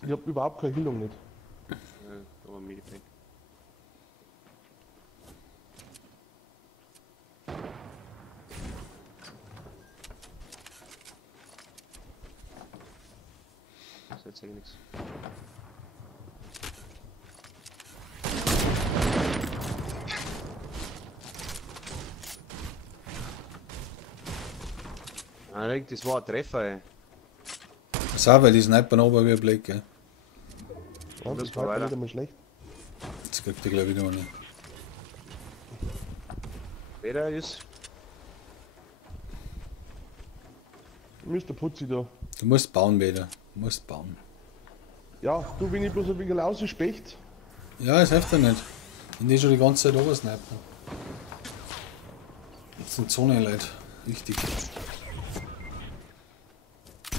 ich hab überhaupt keine Heilung nicht. Da war ein Medipack. Das ist jetzt eigentlich nichts. Ah, das war ein Treffer, ey. Das auch, weil die Sniper oben wie ein Blick, gell. Ja, das das war war weiter. nicht einmal schlecht. Jetzt kriegt er gleich wieder eine. Peter ist. Mr. Putzi da. Du musst bauen, Peter. Du musst bauen. Ja, du, wenn ich bloß ein wenig rausspecht. Ja, das hilft ja nicht. Wenn die schon die ganze Zeit obersnipen. Jetzt sind Zone Leute. Wichtig.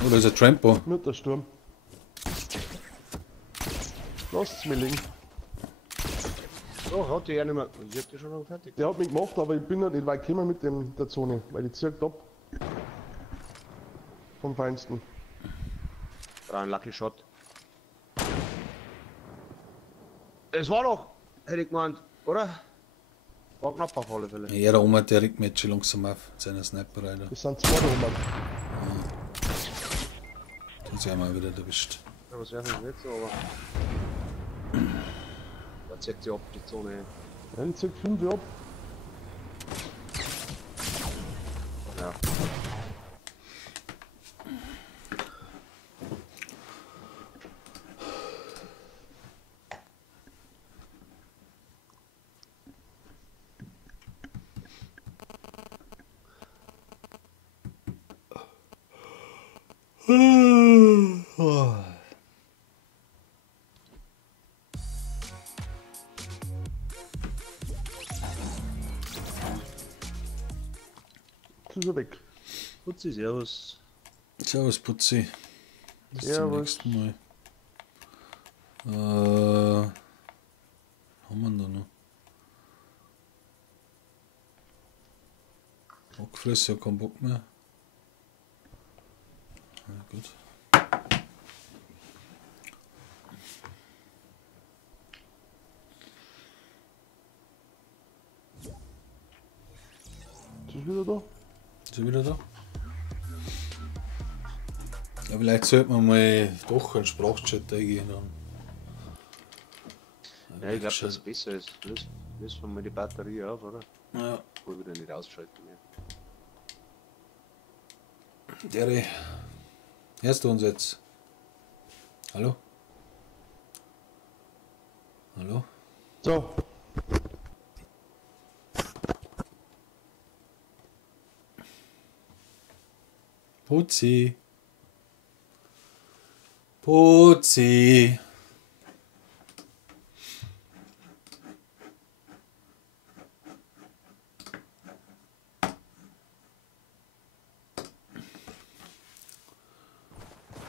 Oh, da ist ein Trampo. Mit der Sturm. Lasst's mir liegen. Oh, hat die ja nicht mehr. Ich hab die schon noch fertig. Der hat mich gemacht, aber ich bin noch nicht weit gekommen mit der Zone, weil die zirkt ab. Vom Feinsten. Ein Lucky Shot. Es war doch, hätte ich gemeint, oder? War knapp auf alle Fälle. Ja, der Oma, der regt mich jetzt schon langsam auf. Mit seiner Sniper rein. Das sind zwei da oben. Den sie einmal wieder erwischt. Ja, was wäre nicht so, aber. Da zieht sie ab, die Zone. Ja, die zirkt 5 ab. Ja. Jetzt ist er weg. Putzi, servus. Servus, Putzi. Bis zum Servus. nächsten Mal. Haben wir da noch? Bockfresse, ja kein Bock mehr. Ja, gut. Ist das wieder da? Ist er wieder da? Ja, vielleicht sollte man mal doch einen Sprachchat eingehen dann. Ja, ich glaube, dass es besser ist. Lösen wir mal die Batterie auf, oder? Ja. Wohl wieder nicht ausschalten mehr. Dere, hörst du uns jetzt? Hallo? Hallo? So. Putzi. Putzi.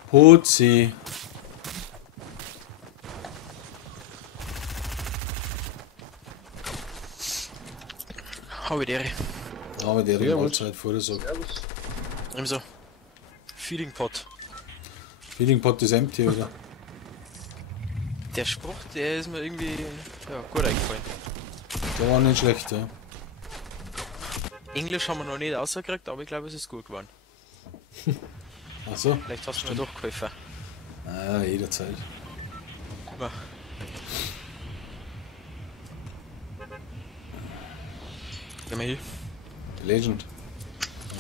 Putzi. Habe Dere. Aber der Servus. Mahlzeit vor der Sache. Servus. Ebenso. Feeding Pot. Feeding Pot ist empty, oder? Der Spruch, der ist mir irgendwie gut eingefallen. Der war nicht schlecht, ja. Englisch haben wir noch nicht rausgekriegt, aber ich glaube, es ist gut geworden. Achso. Vielleicht hast du mir doch geholfen. Ah, jederzeit. Ja. Geh mal hin. Legend.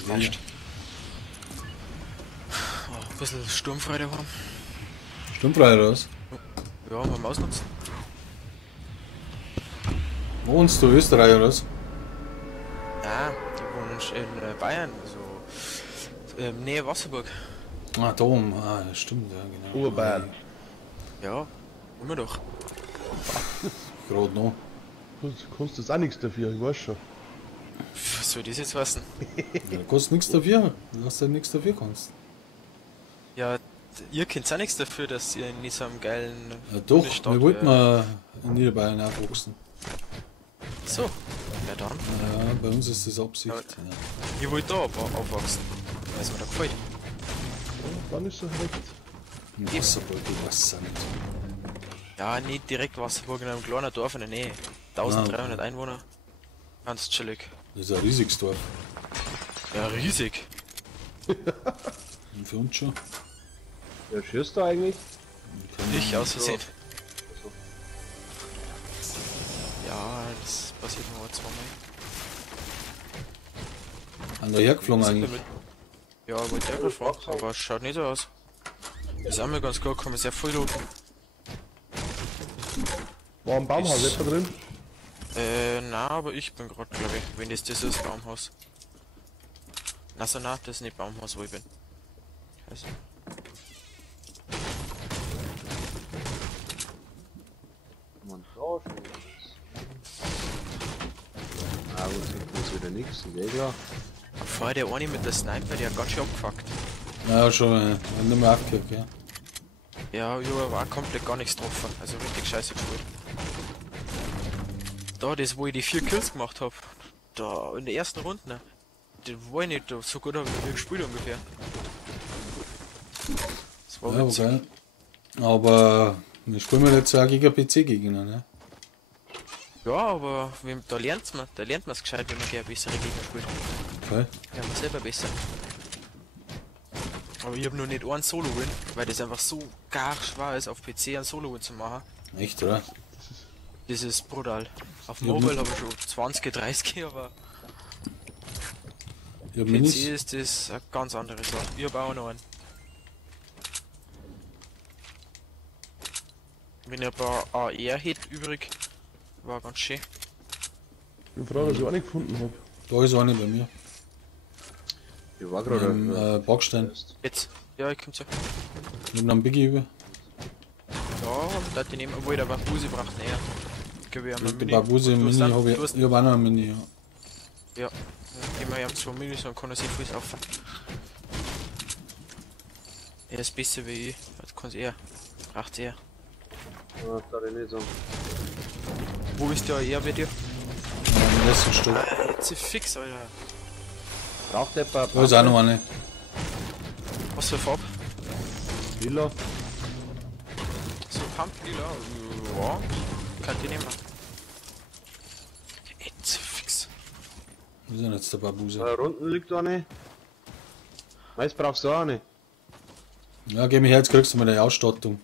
Passt. Oh, ein bisschen Sturmfreude haben. Sturmfrei oder was? Ja, mal ausnutzen. Wohnst du Österreich oder was? Ja, die wohnen in Bayern, also Nähe Wasserburg. Ah, Dom. Ah, das stimmt, ja, genau. Oberbayern. Ja, immer doch. Gerade noch. Kannst du jetzt auch nichts dafür, ich weiß schon. Was soll das jetzt wissen? Ja, du kannst nichts dafür. Du hast ja nichts dafür kannst. Ja, ihr könnt auch nichts dafür, dass ihr in so einem geilen Ja, doch, Bundesstaat, wir wollten mal in Niederbayern aufwachsen. So, ja dann. Ja, bei uns ist das Absicht. Ja. Ja. Ich wollte da aufwachsen. Weil es mir da gefällt. Dann ist es recht. Im Wasserburg, du weißt es auch nicht. Ja, nicht direkt Wasserburg, in einem kleinen Dorf in der Nähe. 1300 Einwohner. Ganz chillig. Das ist ein riesiges Dorf. Ja, riesig. Und für uns schon. Wer schießt da eigentlich? Ich aus Versehen. So. Ja, das passiert nur zweimal. An der hergeflogen Sind wir eigentlich. mit- Ja, wollte ich auch fragen, aber es schaut nicht so aus. Das ist auch mal ganz gut, kann man sehr voll looten. War ein Baumhaus etwa drin? Na, aber ich bin gerade, glaube ich, wenn das ist, Baumhaus. Na so, na, das ist nicht Baumhaus, wo ich bin. Also, Montage. Ah, gut, ist wieder nichts, ist eh klar. vorher der eine mit der Sniper, der hat ganz schön abgefuckt. Ja, schon. Nicht mehr aufgehört, ja. Ja, ich habe auch komplett gar nichts getroffen, also richtig scheiße gespielt. Da, das wo ich die 4 Kills gemacht habe, da in der ersten Runde, ne? Das war ich nicht, so gut habe ich nie gespielt ungefähr. Das war Ja, witzig. okay. Aber wir spielen jetzt auch gegen PC-Gegner, ne? Ja, aber da lernt man es gescheit, wenn man gerne bessere Gegner spielt. Okay. Ja, man selber besser. Aber ich habe nur nicht einen Solo-Win, weil das einfach so gar schwer ist, auf PC einen Solo-Win zu machen. Echt, oder? Das ist brutal. Auf Ja, Mobile habe ich schon 20, 30, aber Ich hab PC Minis. ist das eine ganz andere Sache. Ich habe auch noch einen. Wenn ich ein paar AR hätte übrig, war ganz schön. Ich bin froh, dass ich auch nicht gefunden habe. Da ist eine bei mir. Ich war gerade Backstein. Jetzt. Ja, ich komm zu. Ich hab noch einen Biggie über. Ja, da die nehmen, obwohl der Bambuse braucht näher. Ich glaube, wir haben Die ein Mini. Barbuse Du hast Mini dann- habe ich. du hast- Ich hab auch noch einen Mini, ja. Ja, gehen wir haben 2 Minis und kann er sich viel auf. Er ist besser wie ich. Das kann er. Braucht er. Darf ich nicht sagen. Wo ist der eher bei dir? Im letzten Stück. Jetzt ist fix, Alter. Braucht der paar Da ist auch noch eine. Was für Farbe? Villa? So Pump-Lila? Ja, kann die nehmen. Jetzt fix. Wo ist denn jetzt der Babuse? Da unten liegt eine. Meist brauchst du auch eine. Ja, geh mich her, jetzt kriegst du mal eine Ausstattung.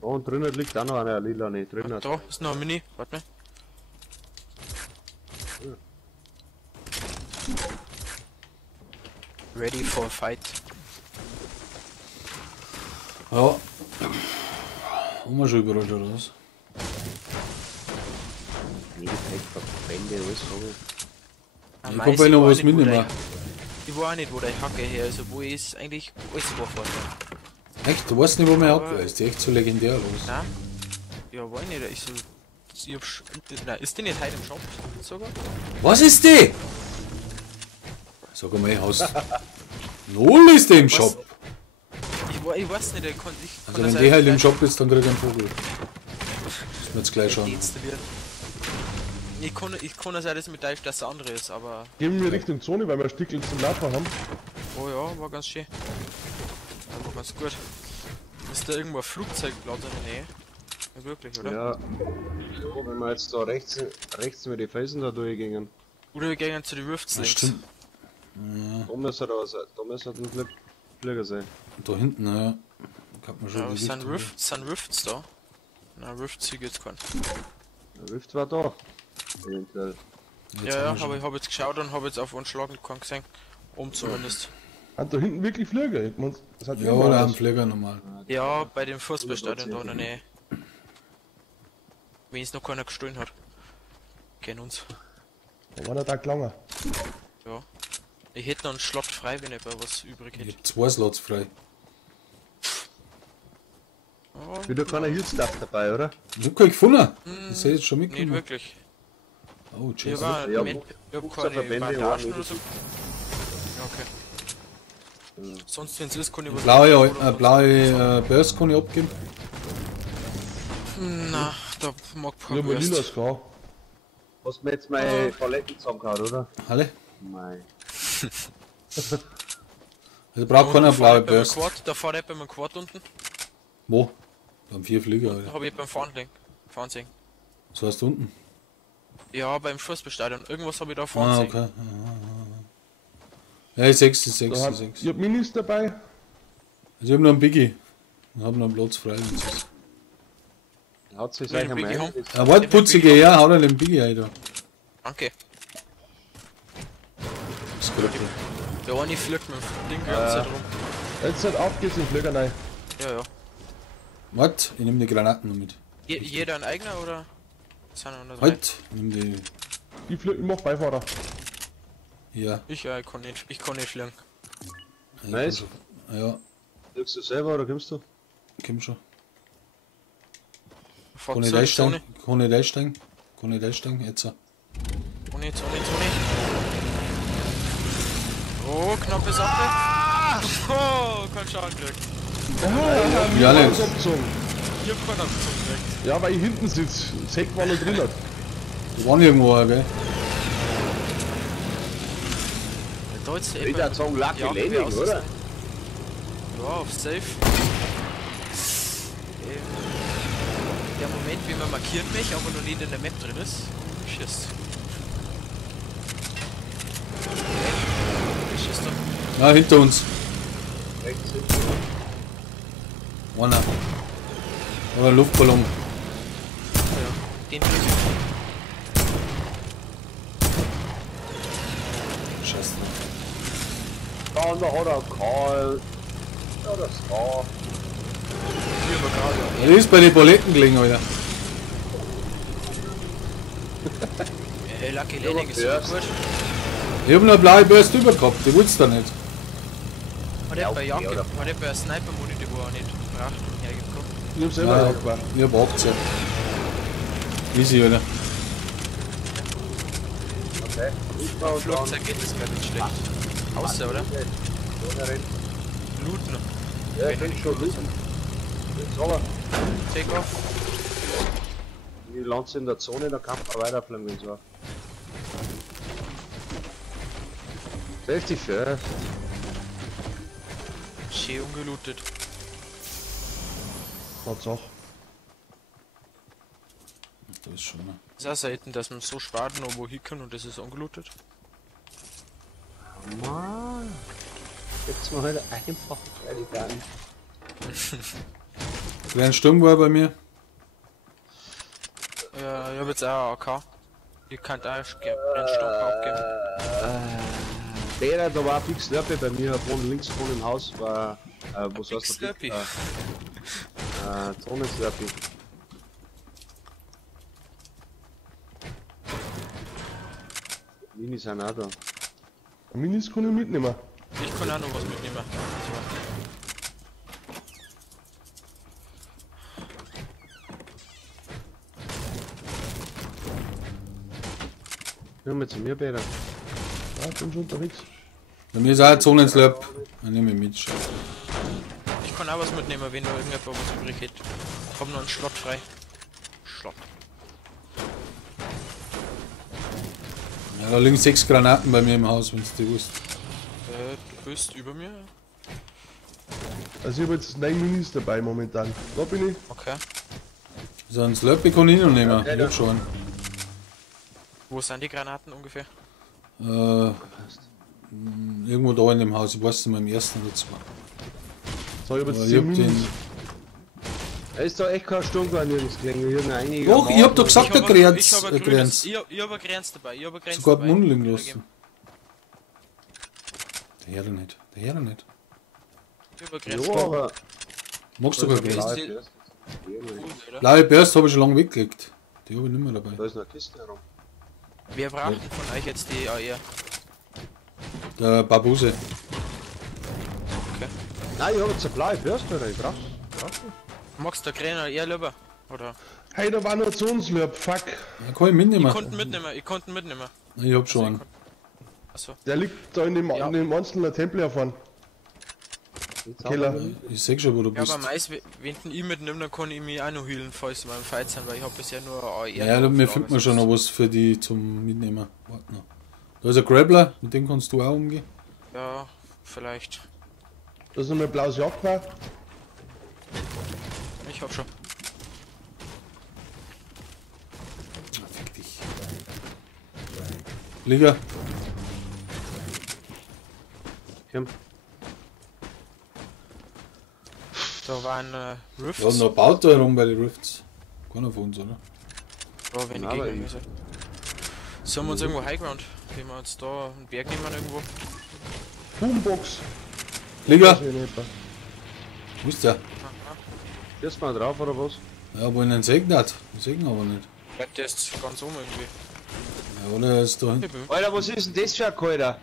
Da und drinnen liegt auch noch eine lila, ne, drinnen. Da ist noch ein Mini. Warte mal. Ready for a fight. Ja. Haben wir schon überall oder was? Jede Verbände, alles habe Ich kann bei noch was mitnehmen. Ich weiß auch nicht, wo der Hacke her ist, wo ist eigentlich alles war vorne. Echt? Du weißt nicht, wo mein Hacke ist. Die ist echt so legendär los. Nein? Ja, weiß nicht, ich so. Ich hab nein, ist die nicht heute im Shop sogar? Was ist die? Sag mal, Haus. Null ist die im Shop. Ich weiß nicht, ich kann Also wenn die halt im Shop ist, dann krieg ich einen Vogel. Müssen wir jetzt gleich schauen. Ich kann das alles mit Dive, dass der andere ist, aber. Gehen wir Richtung Zone, weil wir Stickel zum Laufen haben. Oh ja, war ganz schön. War ganz gut. Ist da irgendwo ein Flugzeugplatz in der Nähe? Ja, wirklich, oder? Ja. So, wenn wir jetzt da rechts mit den Felsen da durchgingen. Oder wir gehen zu den Rifts Das links. stimmt. Da müsste da sein. Da müsste ein Flieger sein. Da hinten, ja. Kann man schon Ja, Gewicht sind Rifts da? Na, Rifts hier geht's keinen. Der Rift war da. Eventuell. haben. Ja, haben wir schon. ich hab jetzt geschaut und hab jetzt auf Anschlagen keinen gesehen. Zumindest. Hat da hinten wirklich Flüge? Ich mein, das hat Ja, irgendwann oder was. am Pfleger normal. Ja, bei dem Fußballstadion da in der Nähe. Wenn es noch keiner gestohlen hat. Kennen uns. Da war der Tag langer. Ja. Ich hätte noch einen Slot frei, wenn ich bei was übrig Ich hätte. hab 2 Slots frei. Oh, Wieder keiner Hilfsstuff dabei, oder? Ich hab keinen gefunden. Das hätte ich jetzt schon nicht mitgenommen. wirklich. Oh, Ich Jesus. hab Ja, ich hab keine Verbände, Bandagen ja, oder so. Ja, okay. Sonst, wenn es ist, kann ich was. Blaue Burst kann ich abgeben. Na, da mag Ja, kein aber lila Burst. ist klar. Hast du mir jetzt meine Paletten zusammengehauen, oder? Alle? Nein. Also braucht keiner blaue Burst. Da fahrt jemand beim Quad unten. Wo? Da haben 4 Flieger, Da Alter. hab ich beim Fahren sehen. So heißt unten. Ja, beim Fußballstadion. Irgendwas hab ich da Ah, fahren okay. Ja, 6 ist 6 Da ist 6. ich hab Minis dabei. Also ich hab noch einen Biggie. Ich hab noch einen Platz frei. wenn's ist. Hat sich Will sicher den Biggie mal haben? Ah, warte, putzige, ja, hau dir den Biggie rein da. Danke. Das ist gut. Der eine fliegt mit dem Ding die ganze Zeit rum. Jetzt halt auf geht's in den Flieger rein. Ja, ja. Warte, ich nehm die Granaten noch mit. Jeder ein eigener oder? Sind nur drei? Halt, ich nehm die. Ich mach Beifahrer. Ja. Ich kann nicht fliegen. Nice. Ja, Fliegst du selber oder kommst du? komm schon. Fahrt Kann ich zur einsteigen? Zone. Kann ich einsteigen? Kann ich einsteigen? Jetzt. Zone. Oh, knappe Sache. Oh, kein Schaden gekriegt. Ja, nicht. Abgezogen. Ich hab keinen Abzug gekriegt. Ja, weil ich hinten sitze. Das Heck war noch drin. Hat. Da waren irgendwo, gell? Da jetzt Ich würde sagen Lucky Landing, oder? Ja, auf Safe. Der Moment, wie man markiert mich, aber noch nicht in der Map drin ist. Schießt. Schießt doch. Ja, hinter uns. Rechts hinten. Einer. Oder ein Luftballon. Ja, den krieg Scheiße. Da hat er Karl. Ja, das war. Ja, die ist bei den Paletten gelegen, Alter. ich. Lucky Landing ist super gut. Ich hab noch eine blaue Burst drüber gehabt, die wollt's da nicht. Hat er bei Jacke, hat er bei einer Sniper-Muni, wo er nicht braucht und hergekommen. Ich hab selber Ja, ja. gemacht. ich hab 18. Easy, Alter. Okay. Ich war Beim und Flugzeug geht das gar nicht schlecht. Außer, oder? dann. Looten. Ja, ich bin schon looten. Jetzt aber. Take off. Die Lanze in der Zone, da kann man weiterfliegen, wenn so. Safety first. Schön ungelootet. Tatsache. Da ist schon. Ne? Ist auch selten, dass man so spart noch wo hinkommt und das ist angelootet. Mann. Jetzt mal halt einfach fertig an. Kleinen Sturm war bei mir. Ja, ich hab jetzt auch AK. Ihr könnt auch einen Stock abgeben. Der, da war ein Big Slurpee bei mir, vorne links vorne im Haus war, was Big heißt der Slurpee. Zone Slurpee. Minis sind auch da. Minis kann ich mitnehmen. Ich kann auch noch was mitnehmen. Hör mal zu mir, Peter. Ja, ich bin schon unterwegs. Bei mir ist auch ein Zonenslap. Dann nehme ich mit. Ich kann auch was mitnehmen, wenn noch irgendjemand was übrig hat. Ich hab noch einen Schlot frei. Schlot. Ja, da liegen 6 Granaten bei mir im Haus, wenn du wusst. Du bist über mir? Also ich habe jetzt 9 Minis dabei momentan. Da bin ich. Okay. So ein Slurpee kann ich noch nehmen. Ich hab schon. Wo sind die Granaten ungefähr? Irgendwo da in dem Haus. Ich weiß nicht mehr im ersten oder zwei. So, ich habe Aber jetzt ich 10 hab Minis. den. Da ist doch echt kein Sturm an nirgends gelegen. Hier sind einige. Doch, ich hab doch gesagt, der Grenz. Ich hab ein Grenz dabei. Ich hab ein Grenz Sogar dabei. den Mund liegen lassen. Der Herr nicht. Der Herr nicht. Ich hab ein Grenz Ja, dabei. aber. Magst du gar Okay. Grenz? Gut, oder? Blaue Burst habe ich schon lange weggelegt. Die habe ich nicht mehr dabei. Da ist noch eine Kiste herum. Wer braucht denn von euch jetzt die AR? Der Babuse. Nein, ich hab jetzt eine blaue Bürste, oder? Ich brauch. Magst du der AR lieber? Oder? Hey, da war noch Zonenslurp, fuck. Ja, kann ich mitnehmen. Ich konnte mitnehmen, ich konnte mitnehmen. Ich hab schon einen. Achso. Der liegt da in dem, Ja. in dem einzelnen Tempel hervor. Keller. Ich seh schon, wo du Ja, bist. aber meist, wenn ich mitnehme, dann kann ich mich auch noch healen, falls sie beim Fight sind, weil ich hab bisher nur AR. Ja, da mir findet man schon noch was für die zum Mitnehmen. Warte noch. Da ist ein Grappler, mit dem kannst du auch umgehen. Ja, vielleicht. Da ist noch mein blaues Jagdgewehr. Ich hab schon. Fick dich. Liga. Komm. Da waren Rifts. Ja, noch baut da herum bei den Rifts. Keiner von uns, oder? Ja, wenn die Aber Gegner hier sind. Sollen wir uns irgendwo Highground? Gehen wir uns da einen Berg nehmen irgendwo? Boombox. Liga. Das ist in etwa. Wo ist der? Schießt mal drauf, oder was? Ja, wo ich ihn segnet. Ich segne aber nicht. Ja, der ist ganz oben irgendwie. Ja, oder er ist da hinten. Alter, was ist denn das für ein Kalter?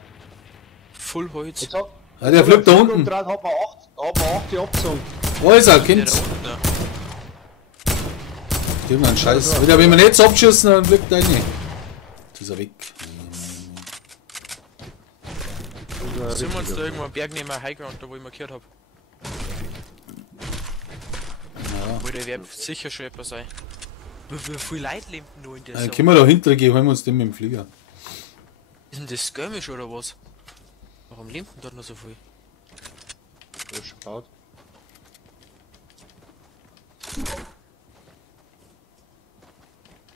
Full Holz. Jetzt hab. Ja, der fliegt da unten. Hab man 8 abgezogen. Wo ist er? Der Kind? da unten, ja. Die haben einen Scheiß. Wieder, wenn wir nicht abschießen, dann fliegt er rein. Jetzt ist er weg. Sollen wir uns da irgendwo einen Berg nehmen, Highground, da wo ich markiert hab? Ja. Wo der wird sicher schon etwas sein. Wie viel Leute leben denn noch in der Dann Zone? können wir da hinten gehen, holen wir uns den mit dem Flieger. Ist denn das Skirmish oder was? Warum lebt denn dort noch so viel? Frisch gebaut.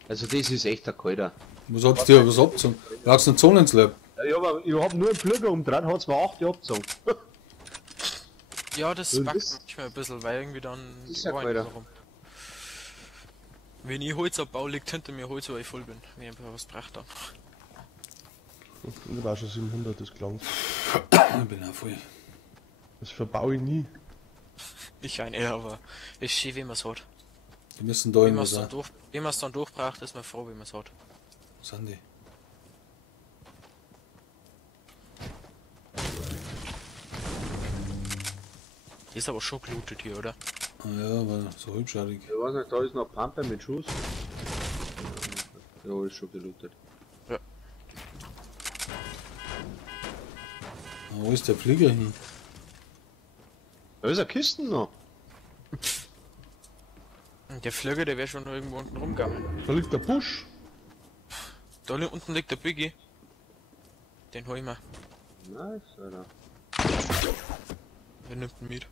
Also das ist echt ein Kalter. Was hat's dir was abgezogen? Brauchst du einen Zonenslab? Ja, ich hab nur einen Flügel umdreht, hat's mir 8 abgezogen. Ja, das Und backt das- manchmal ein bisschen, weil irgendwie dann Das ist ja Ohren geil. rum. Wenn ich Holz abbau, liegt hinter mir Holz, weil ich voll bin. Wenn ich einfach was braucht dann. Ich war schon 700, das klang. Ich bin auch voll. Das verbaue ich nie. Ich eine, aber ist schön, wie man es hat. Die müssen da Wenn man irgendwas es dann, sein. wenn man's dann durchbraucht, ist man froh, wie man es hat. Was sind die? Ist aber schon gelootet hier, oder? Ah ja, aber so hübscharig. Ich weiß nicht, da ist noch Pampe mit Schuss. Ja, ist schon gelootet. Ah, wo ist der Flieger hin? Da ist eine Kiste noch. Und der Flügel, der wäre schon noch irgendwo unten rumgegangen. Da liegt der Busch. Da unten liegt der Biggie. Den hol ich mal. Nice, Alter. Wer nimmt ihn mit?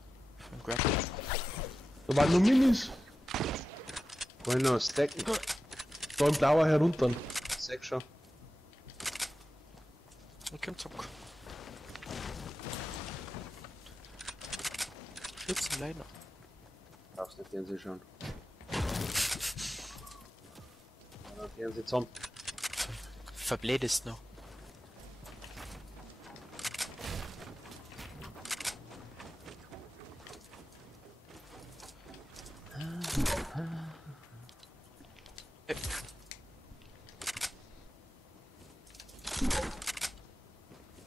Von Grab. Da waren nur Minis. Wollen noch stacken. Da im Blauer herunter. Sag schon. Und kommt zurück. Schützen leider. Darfst nicht Fernsehen schauen. Ja, Fernsehen zusammen. Verblädest noch.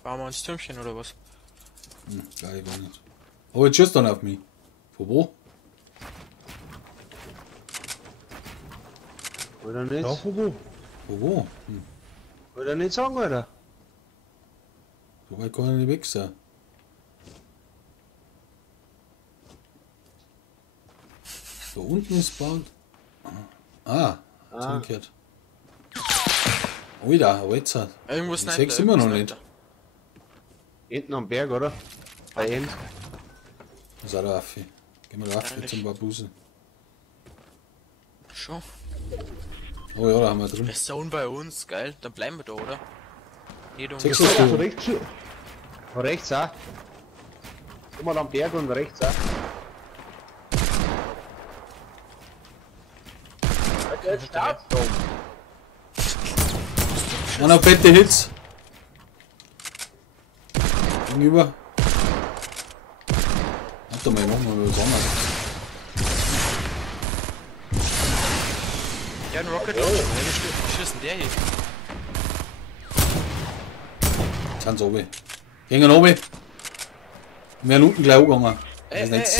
Bauen wir uns Türmchen oder was? Geil, gar nicht. Oh, jetzt schießt dann auf mich. Von wo? Oder nicht? Ja, von wo? Von wo? Oder nicht sagen, Alter. So weit kann ich nicht weg sein. Da unten ist Bau. Umgekehrt. Alter, aber jetzt hat. Irgendwo Ich sniped seh's er, immer irgendwo noch sniped nicht. Hinten am Berg, oder? Bei End. Das ist auch der Affe. Gehen wir da Affe Eigentlich. zum Babusen. er. Schon. Oh ja, da haben wir drin. Der Zone bei uns, geil. Dann bleiben wir da, oder? Jeder Sechs ungefähr. hast Von du. rechts schon. Von rechts auch. Guck mal am Berg und rechts auch. Alter, jetzt start's da oben. Und auf fette Hits. Gegenüber. Warte mal, machen wir was anderes. Ja, ein Rocket Launcher. Wie ist denn der hier? Jetzt sind sie oben. Gehen oben. Wir werden unten gleich angegangen. Das ist nichts.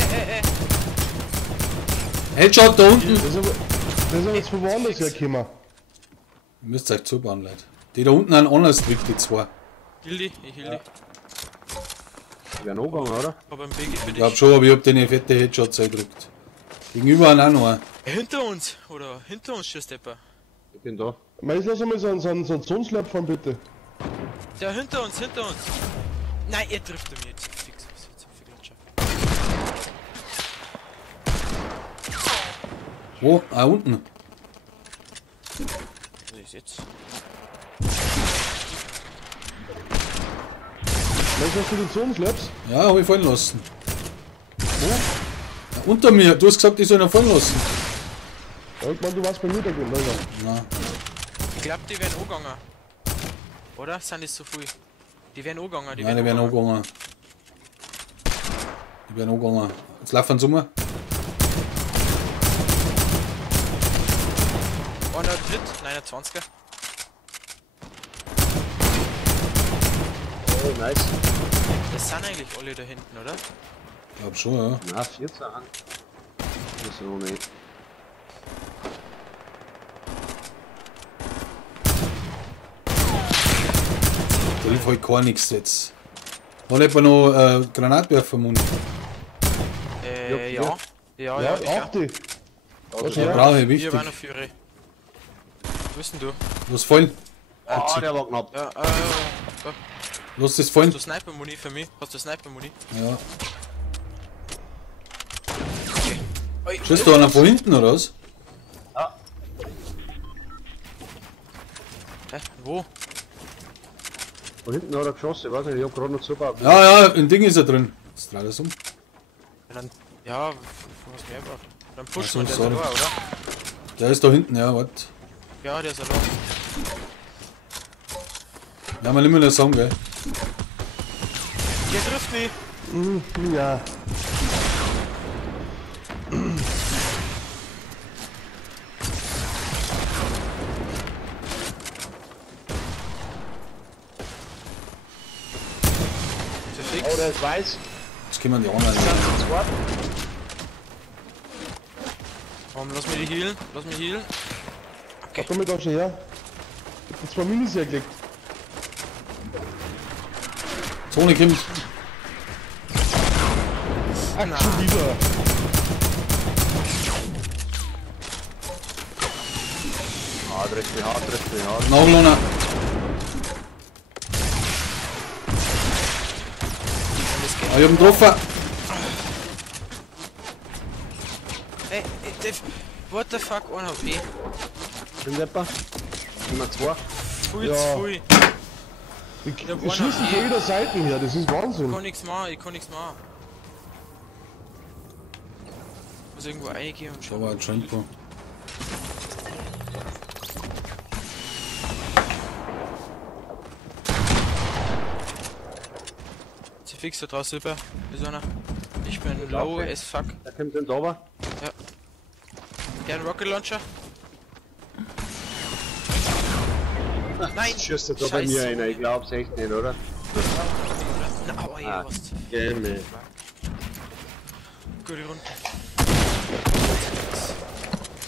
Headshot da unten. Das ist aber jetzt von woanders hergekommen. Ihr müsst euch zubauen, Leute. Die da unten haben anders gedrückt, die zwei. Hill die, ich hill die. Die werden angegangen, oder? Aber ein Biggie für Ich glaub dich. schon, aber ich hab den fette Headshots gedrückt. Gegenüber haben auch noch einen. Hinter uns, oder? Hinter uns schießt der. Ich bin da. Meist lass einmal so einen Zonslap fahren, bitte. Der hinter uns, hinter uns. Nein, er trifft mich jetzt. Fix, was jetzt für Gletscher. Wo? Ah, unten. Was ist jetzt? Meist hast du den Zonslaps? Ja, hab ich fallen lassen. Wo? Ja, unter mir. Du hast gesagt, ich soll ihn fallen lassen. Ja, ich mein, du warst bei mir da drin, Alter. Na, Ich glaub, die werden angegangen. Oder? Sind das so viel? Die werden angegangen, nein, die werden angegangen. Die werden angegangen. Jetzt laufen sie um. Einer dritt, nein, 20er. Oh, nice. Das sind eigentlich alle da hinten, oder? Ich glaub schon, ja. Na, 14 an. Das ist noch nicht. Da lief halt gar nichts jetzt. Hat etwa noch Granatwerfer im Mund. Ja. Ja, ja, ich auch auch. die. Was Ja, ja? brauche ich, Hier wichtig. war noch Führer. Wo bist denn du? Lass fallen. Ah, der war knapp. Ja, da. Lass das fallen. Hast du Sniper-Muni für mich? Hast du Sniper-Muni? Ja. Oi, Schießt du einer von hinten oder was? Hä? Wo? Von hinten hat er geschossen, ich weiß nicht, ich hab gerade noch zugebaut. Ja, ja, ein Ding ist er drin. Jetzt dreht er um. Ja, dann, ja, was mehr braucht. Dann pushen wir Ach so, den sorry. da, oder? Der ist da hinten, ja, warte. Ja, der ist allein. Ja, man immer nur sagen, gell. Der trifft mich. Ja. Verfixt. Oh, der ist weiß. Jetzt können wir die anderen. Komm, lass mich die healen. Lass mich healen. Komm mit auch schon her. Ich hab 2 Minis hergelegt. Zone kommt. Na, Schon wieder. Ah, trifft mich hart, trifft mich hart. Nagellohner. das geht. Ah, ich hab ihn getroffen. Ey, Dave, what the fuck, 1 HP. Sind etwa? Nummer 2. Pfui, Ja. pfui. Ich Ja, schießen von jeder Seite her, das ist Ich Wahnsinn. kann nichts machen, ich kann nichts machen. Muss irgendwo eingehen und Da schauen. war ein Trampo. Sie fix da draußen super. Ist einer. Ich bin low as fuck. Da kommt ein Dauer. Gern Rocket Launcher. Nein! Schießt da bei mir einer, ich glaub's echt nicht, oder? Na, aua, hier Ah, was. Gämme. Gute Runde.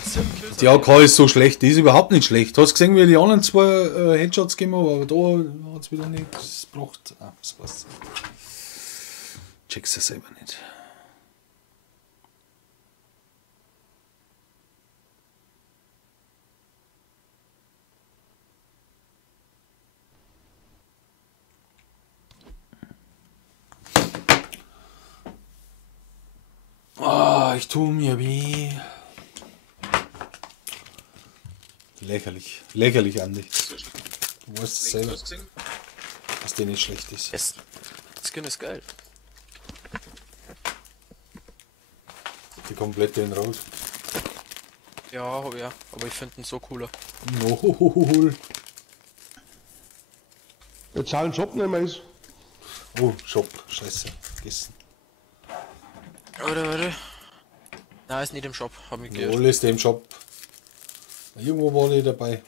So, Die AK ist so schlecht, die ist überhaupt nicht schlecht. Hast du gesehen, wie die anderen zwei Headshots gegeben haben, aber da hat es wieder nichts gebracht. Ah, das passt. Checkst du selber nicht. Ah, ich tue mir weh. Lächerlich. Lächerlich, Andi. Du weißt es selber, dass der nicht schlecht ist. yes. Skin ist geil. Die komplette in Rot. Ja, ja, aber ich finde ihn so cooler. Nohol. Der zahlen Job nicht mehr ist. Oh, Shop. Scheiße. Vergessen. Warte. Nein, ist nicht im Shop, hab ich gehört. Null ist der im Shop. Irgendwo war die dabei.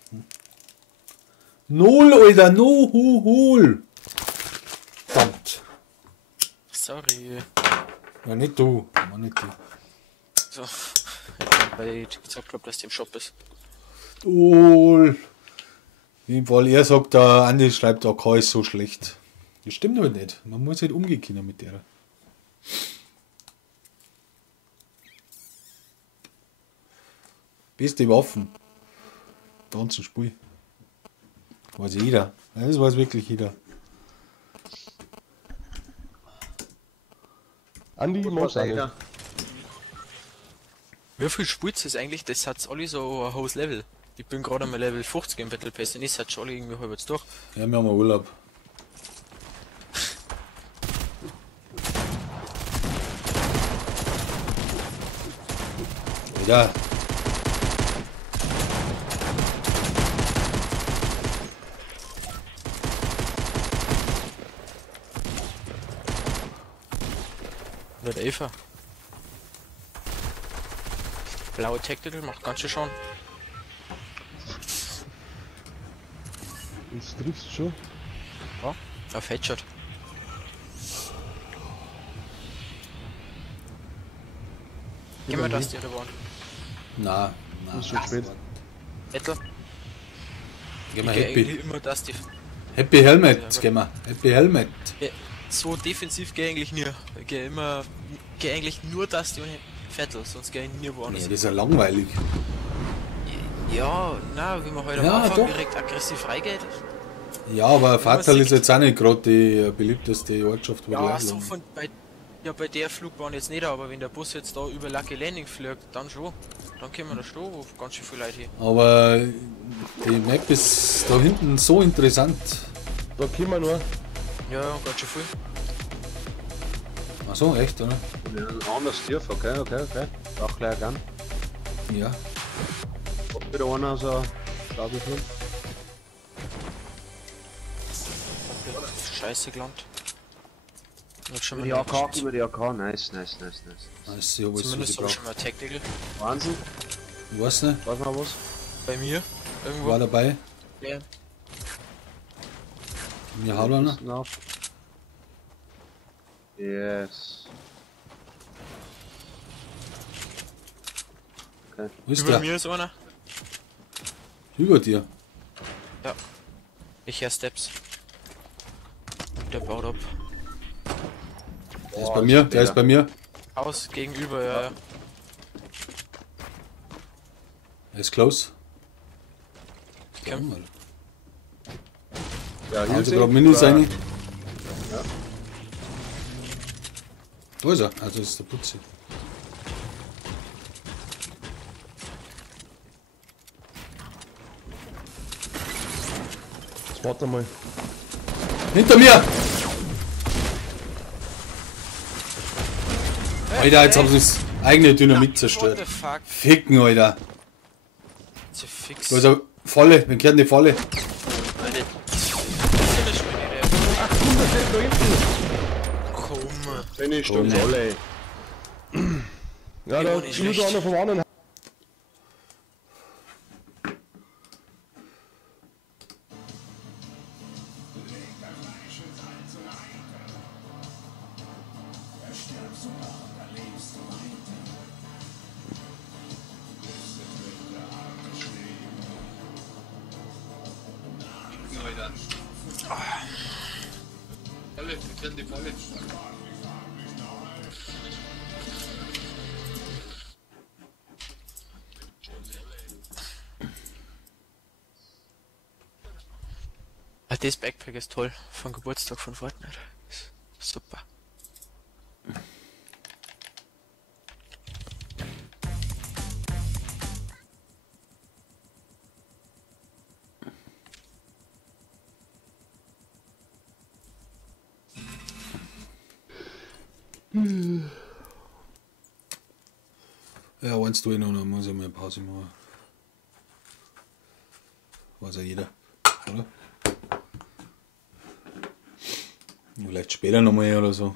Null, Alter. Nohol. Verdammt. Sorry. Ja, nicht du. Ja, nicht du. So. Ich hab bei gesagt, glaub, dass der im Shop ist. Null. In jedem Fall, er sagt, der Andi schreibt, AK ist so schlecht. Das stimmt aber nicht. Man muss halt umgehen können mit der. Beste Waffen. Ganzen Spiel. Weiß jeder. Das weiß wirklich jeder. Andi, ich mach's auch nicht. Einer. Wie viel spielt es eigentlich? Das hat's alle so ein hohes Level. Ich bin gerade mal Level 50 im Battle Pass und ich hat schon alle irgendwie halb jetzt durch. Ja, wir haben Urlaub. Ja. Oder der Eva. Blaue Tactical macht ganz schön schon. Jetzt triffst du schon. Ja, auf Headshot. Gehen wir das, die da waren. Na, Ist schon spät. Etwa? Gehen wir Ich geh Happy. eigentlich immer das, die. Happy Helmet, gehen wir. Happy Helmet. So defensiv gehe ich eigentlich nie. Ich gehe eigentlich nur das, die ohne Vettel, sonst gehe ich nie Nee, woanders. das ist ja langweilig. Ja, na, wie man heute Ja, am Anfang doch. direkt aggressiv reingeht. Ja, aber Fatal sieht- ist jetzt auch nicht gerade die beliebteste Ortschaft, wo Ja, die so herkommen. bei der Flugbahn jetzt nicht, aber wenn der Bus jetzt da über Lucky Landing fliegt, dann schon. Dann können wir da stehen, wo ganz schön viele Leute hier. Aber die Map ist da hinten so interessant. Da können wir nur. Ja, ganz schön viel. Ach so, echt, oder? Ja, ein anderes Tier, okay. Auch gleich gern. Ja. Kommt wieder einer so, glaube ich nicht. Scheiße gelandet. Jetzt schon Über die mal AK, über die AK, nice. Das ist ja alles, was Zumindest ich habe ich brauche. schon mal Tactical. Wahnsinn, Ich weiß nicht, weiß noch was? Bei mir. Irgendwo. war dabei. Ja. Wir haben einer. Nach. Yes. Wo ist Über der? mir ist einer. Über dir. Ich höre Steps. Der baut ab. Der ist bei mir, der ist bei mir. Aus, gegenüber, ja. Er ist close. Okay. Ja, hier Also sehe gerade ich, Minis oder- rein. Da ist er, also das ist der Putzi. warte mal. Hinter mir! Alter, jetzt haben sie das eigene Dynamit What zerstört. the fuck? Ficken, Alter. Ist ja fix. Da ist eine Falle, wir kehren die Falle. Alter, das ist eine Komm. Eine Stunde alle. Ja, Die da war nicht schießt schlecht. einer vom anderen. Falle, wir kehren die Falle. Ah, das Backpack ist toll. Von Geburtstag von Fortnite. Ist super. Ja, eins tue ich noch, dann muss ich mal eine Pause machen. Weiß ja jeder, oder? Vielleicht später nochmal oder so.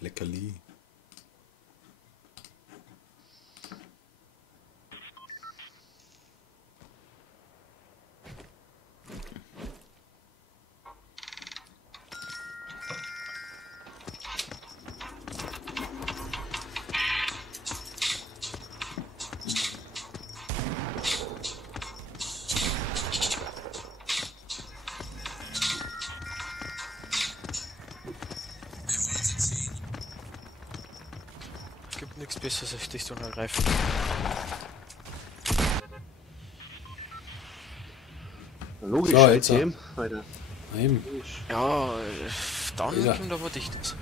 Leckerli. Es gibt nichts Besseres als dich zu ergreifen. Logisch, So, jetzt ITM, Alter. Eben, Ja, dann Ja. kommt aber dichtes.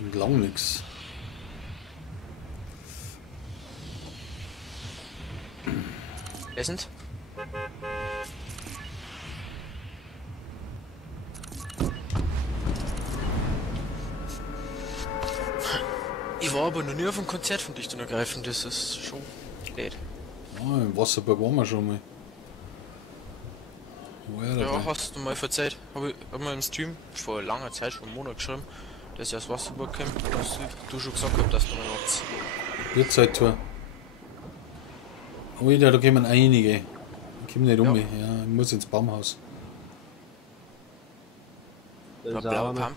und lang nix. Essend? Ich war aber noch nie auf einem Konzert von dich zu ergreifen, das ist schon blöd. Ja, im Wasserburg waren wir schon mal. War ja Ja, dabei. hast du mal verzeiht. Hab mal im Stream vor langer Zeit, schon einen Monat geschrieben, dass ich aus Wasserburg komme, dass du schon gesagt hast, dass du mal was. Uhrzeit-Tour. Alter, da kommen einige. Ich komm nicht um. Ja. Ja, ich muss ins Baumhaus. Da Der ist auch blaue einer. Pump.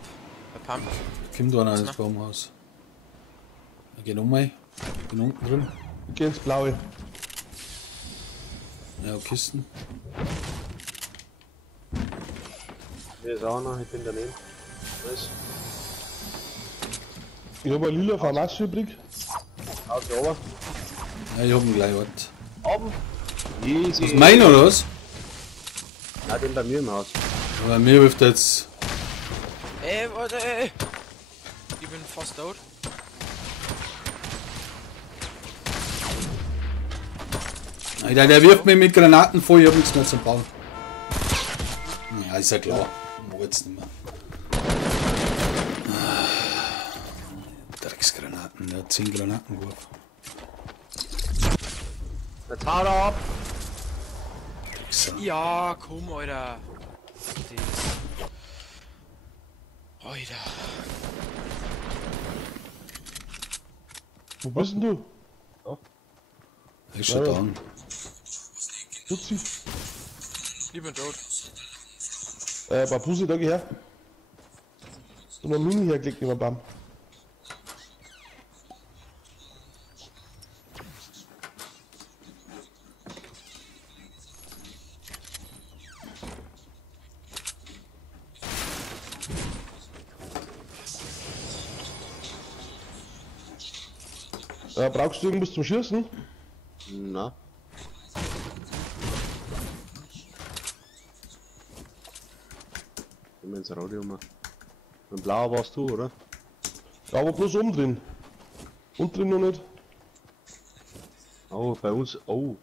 Der Pump. Kommt einer ins Na? Baumhaus. Ich geh nochmal. Ich bin unten drin. Ich geh ins Blaue. Ja, Kisten. Hier ist auch einer, ich bin daneben. Was? Ich hab eine lila Farmasche übrig. Aus der Ober. Ja, ich hab ihn gleich Ort. Oben. Easy. Was mein oder was? Ja, den bei mir im Haus. Aber mir wirft jetzt. Warte, ey. Ich bin fast out. Alter, der wirft mich mit Granaten voll, ich hab nichts mehr zum Bauen. Ja, ist ja klar. Ich mag jetzt nicht mehr. Drecksgranaten, der hat 10 Granaten geworfen. Jetzt haut er ab. Drecksau. Ja, komm, Alter. Das. Alter. Wo bist denn du? Er ist schon Ja. dran. Putzi. Ich bin tot. Papusi, da geh her. Du noch Mini hergelegt, lieber Bam. Brauchst du irgendwas zum Schießen? Na. Gehen wir ins Radio mal. Mit Blauer warst du, oder? Ja, aber bloß oben drin. Und drin noch nicht. Oh, bei uns. Oh.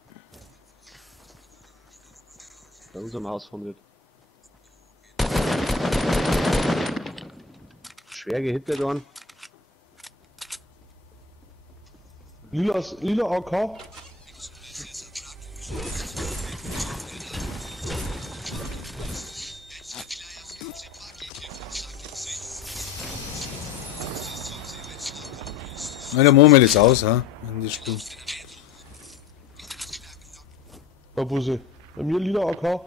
bei unserem Haus von wird. Schwer gehittet worden. Lila AK. Ja, der Moment ist aus, ha? Wenn das Spiel. Babuse. Bei mir lila AK.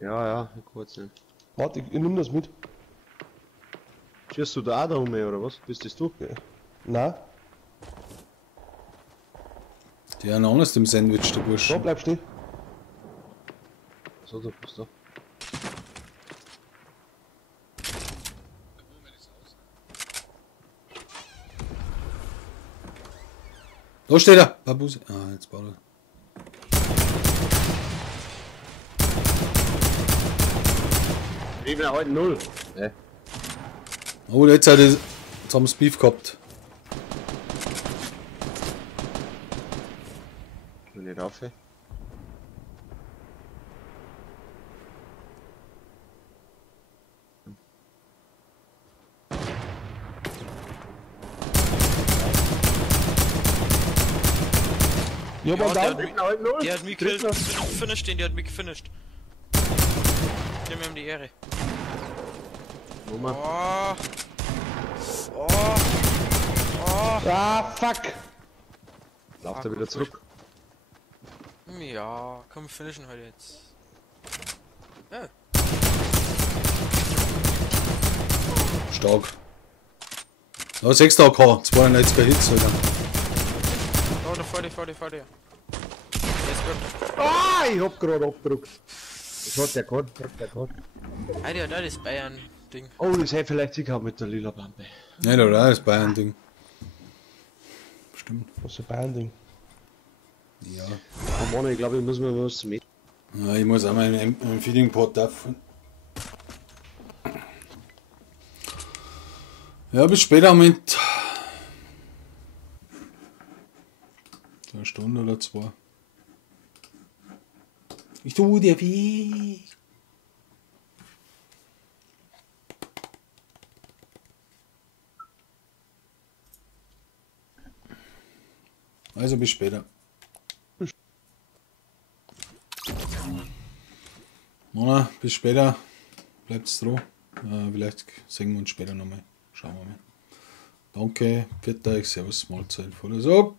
Ja, ja, kurz. Ne. Warte, ich nimm das mit. Schießt du da auch da rum, oder was? Bist das du? Okay. Na, Die haben anders im Sandwich, der Bursch. so bleib stehen. So, du bist da. Da steht er! Babuse. Ah, jetzt baut er. Ich bin heute 0. Oh, jetzt haben sie Beef gehabt. Ich will nicht rauf. Ja, Ja, aber der da. hat mich, der hat mich gefinisht, der hat mich gefinisht. Gib mir ihm die Ehre. Nummer. Oh. Oh. Oh. Ah, fuck. Lauft er wieder zurück. Ja, komm, finishen heute jetzt. Ja. Stark. Ja, 6 AK, 92 Hits, Alter. Oh, da vor dir. Jetzt gut. Ah, ich hab gerade abgedruckt. Das hat der gehabt, Alter, da ist Bayern-Ding. Oh, das hätte vielleicht sie gehabt mit der lila Bampe. Ja, da ist Bayern-Ding. Stimmt. Was ist ein Bayern-Ding? Ja. Oh Mann, ich glaube, ich muss mir was mit. Ja, ich muss auch mal einen Feeding-Pot öffnen. Ja, bis später mit 2 Stunden oder 2. Ich tu dir weh. Also bis später. Mona, bis später. Bleibt's dran. Vielleicht sehen wir uns später nochmal. Schauen wir mal. Danke, für euch, Servus, Mahlzeit. Voll so.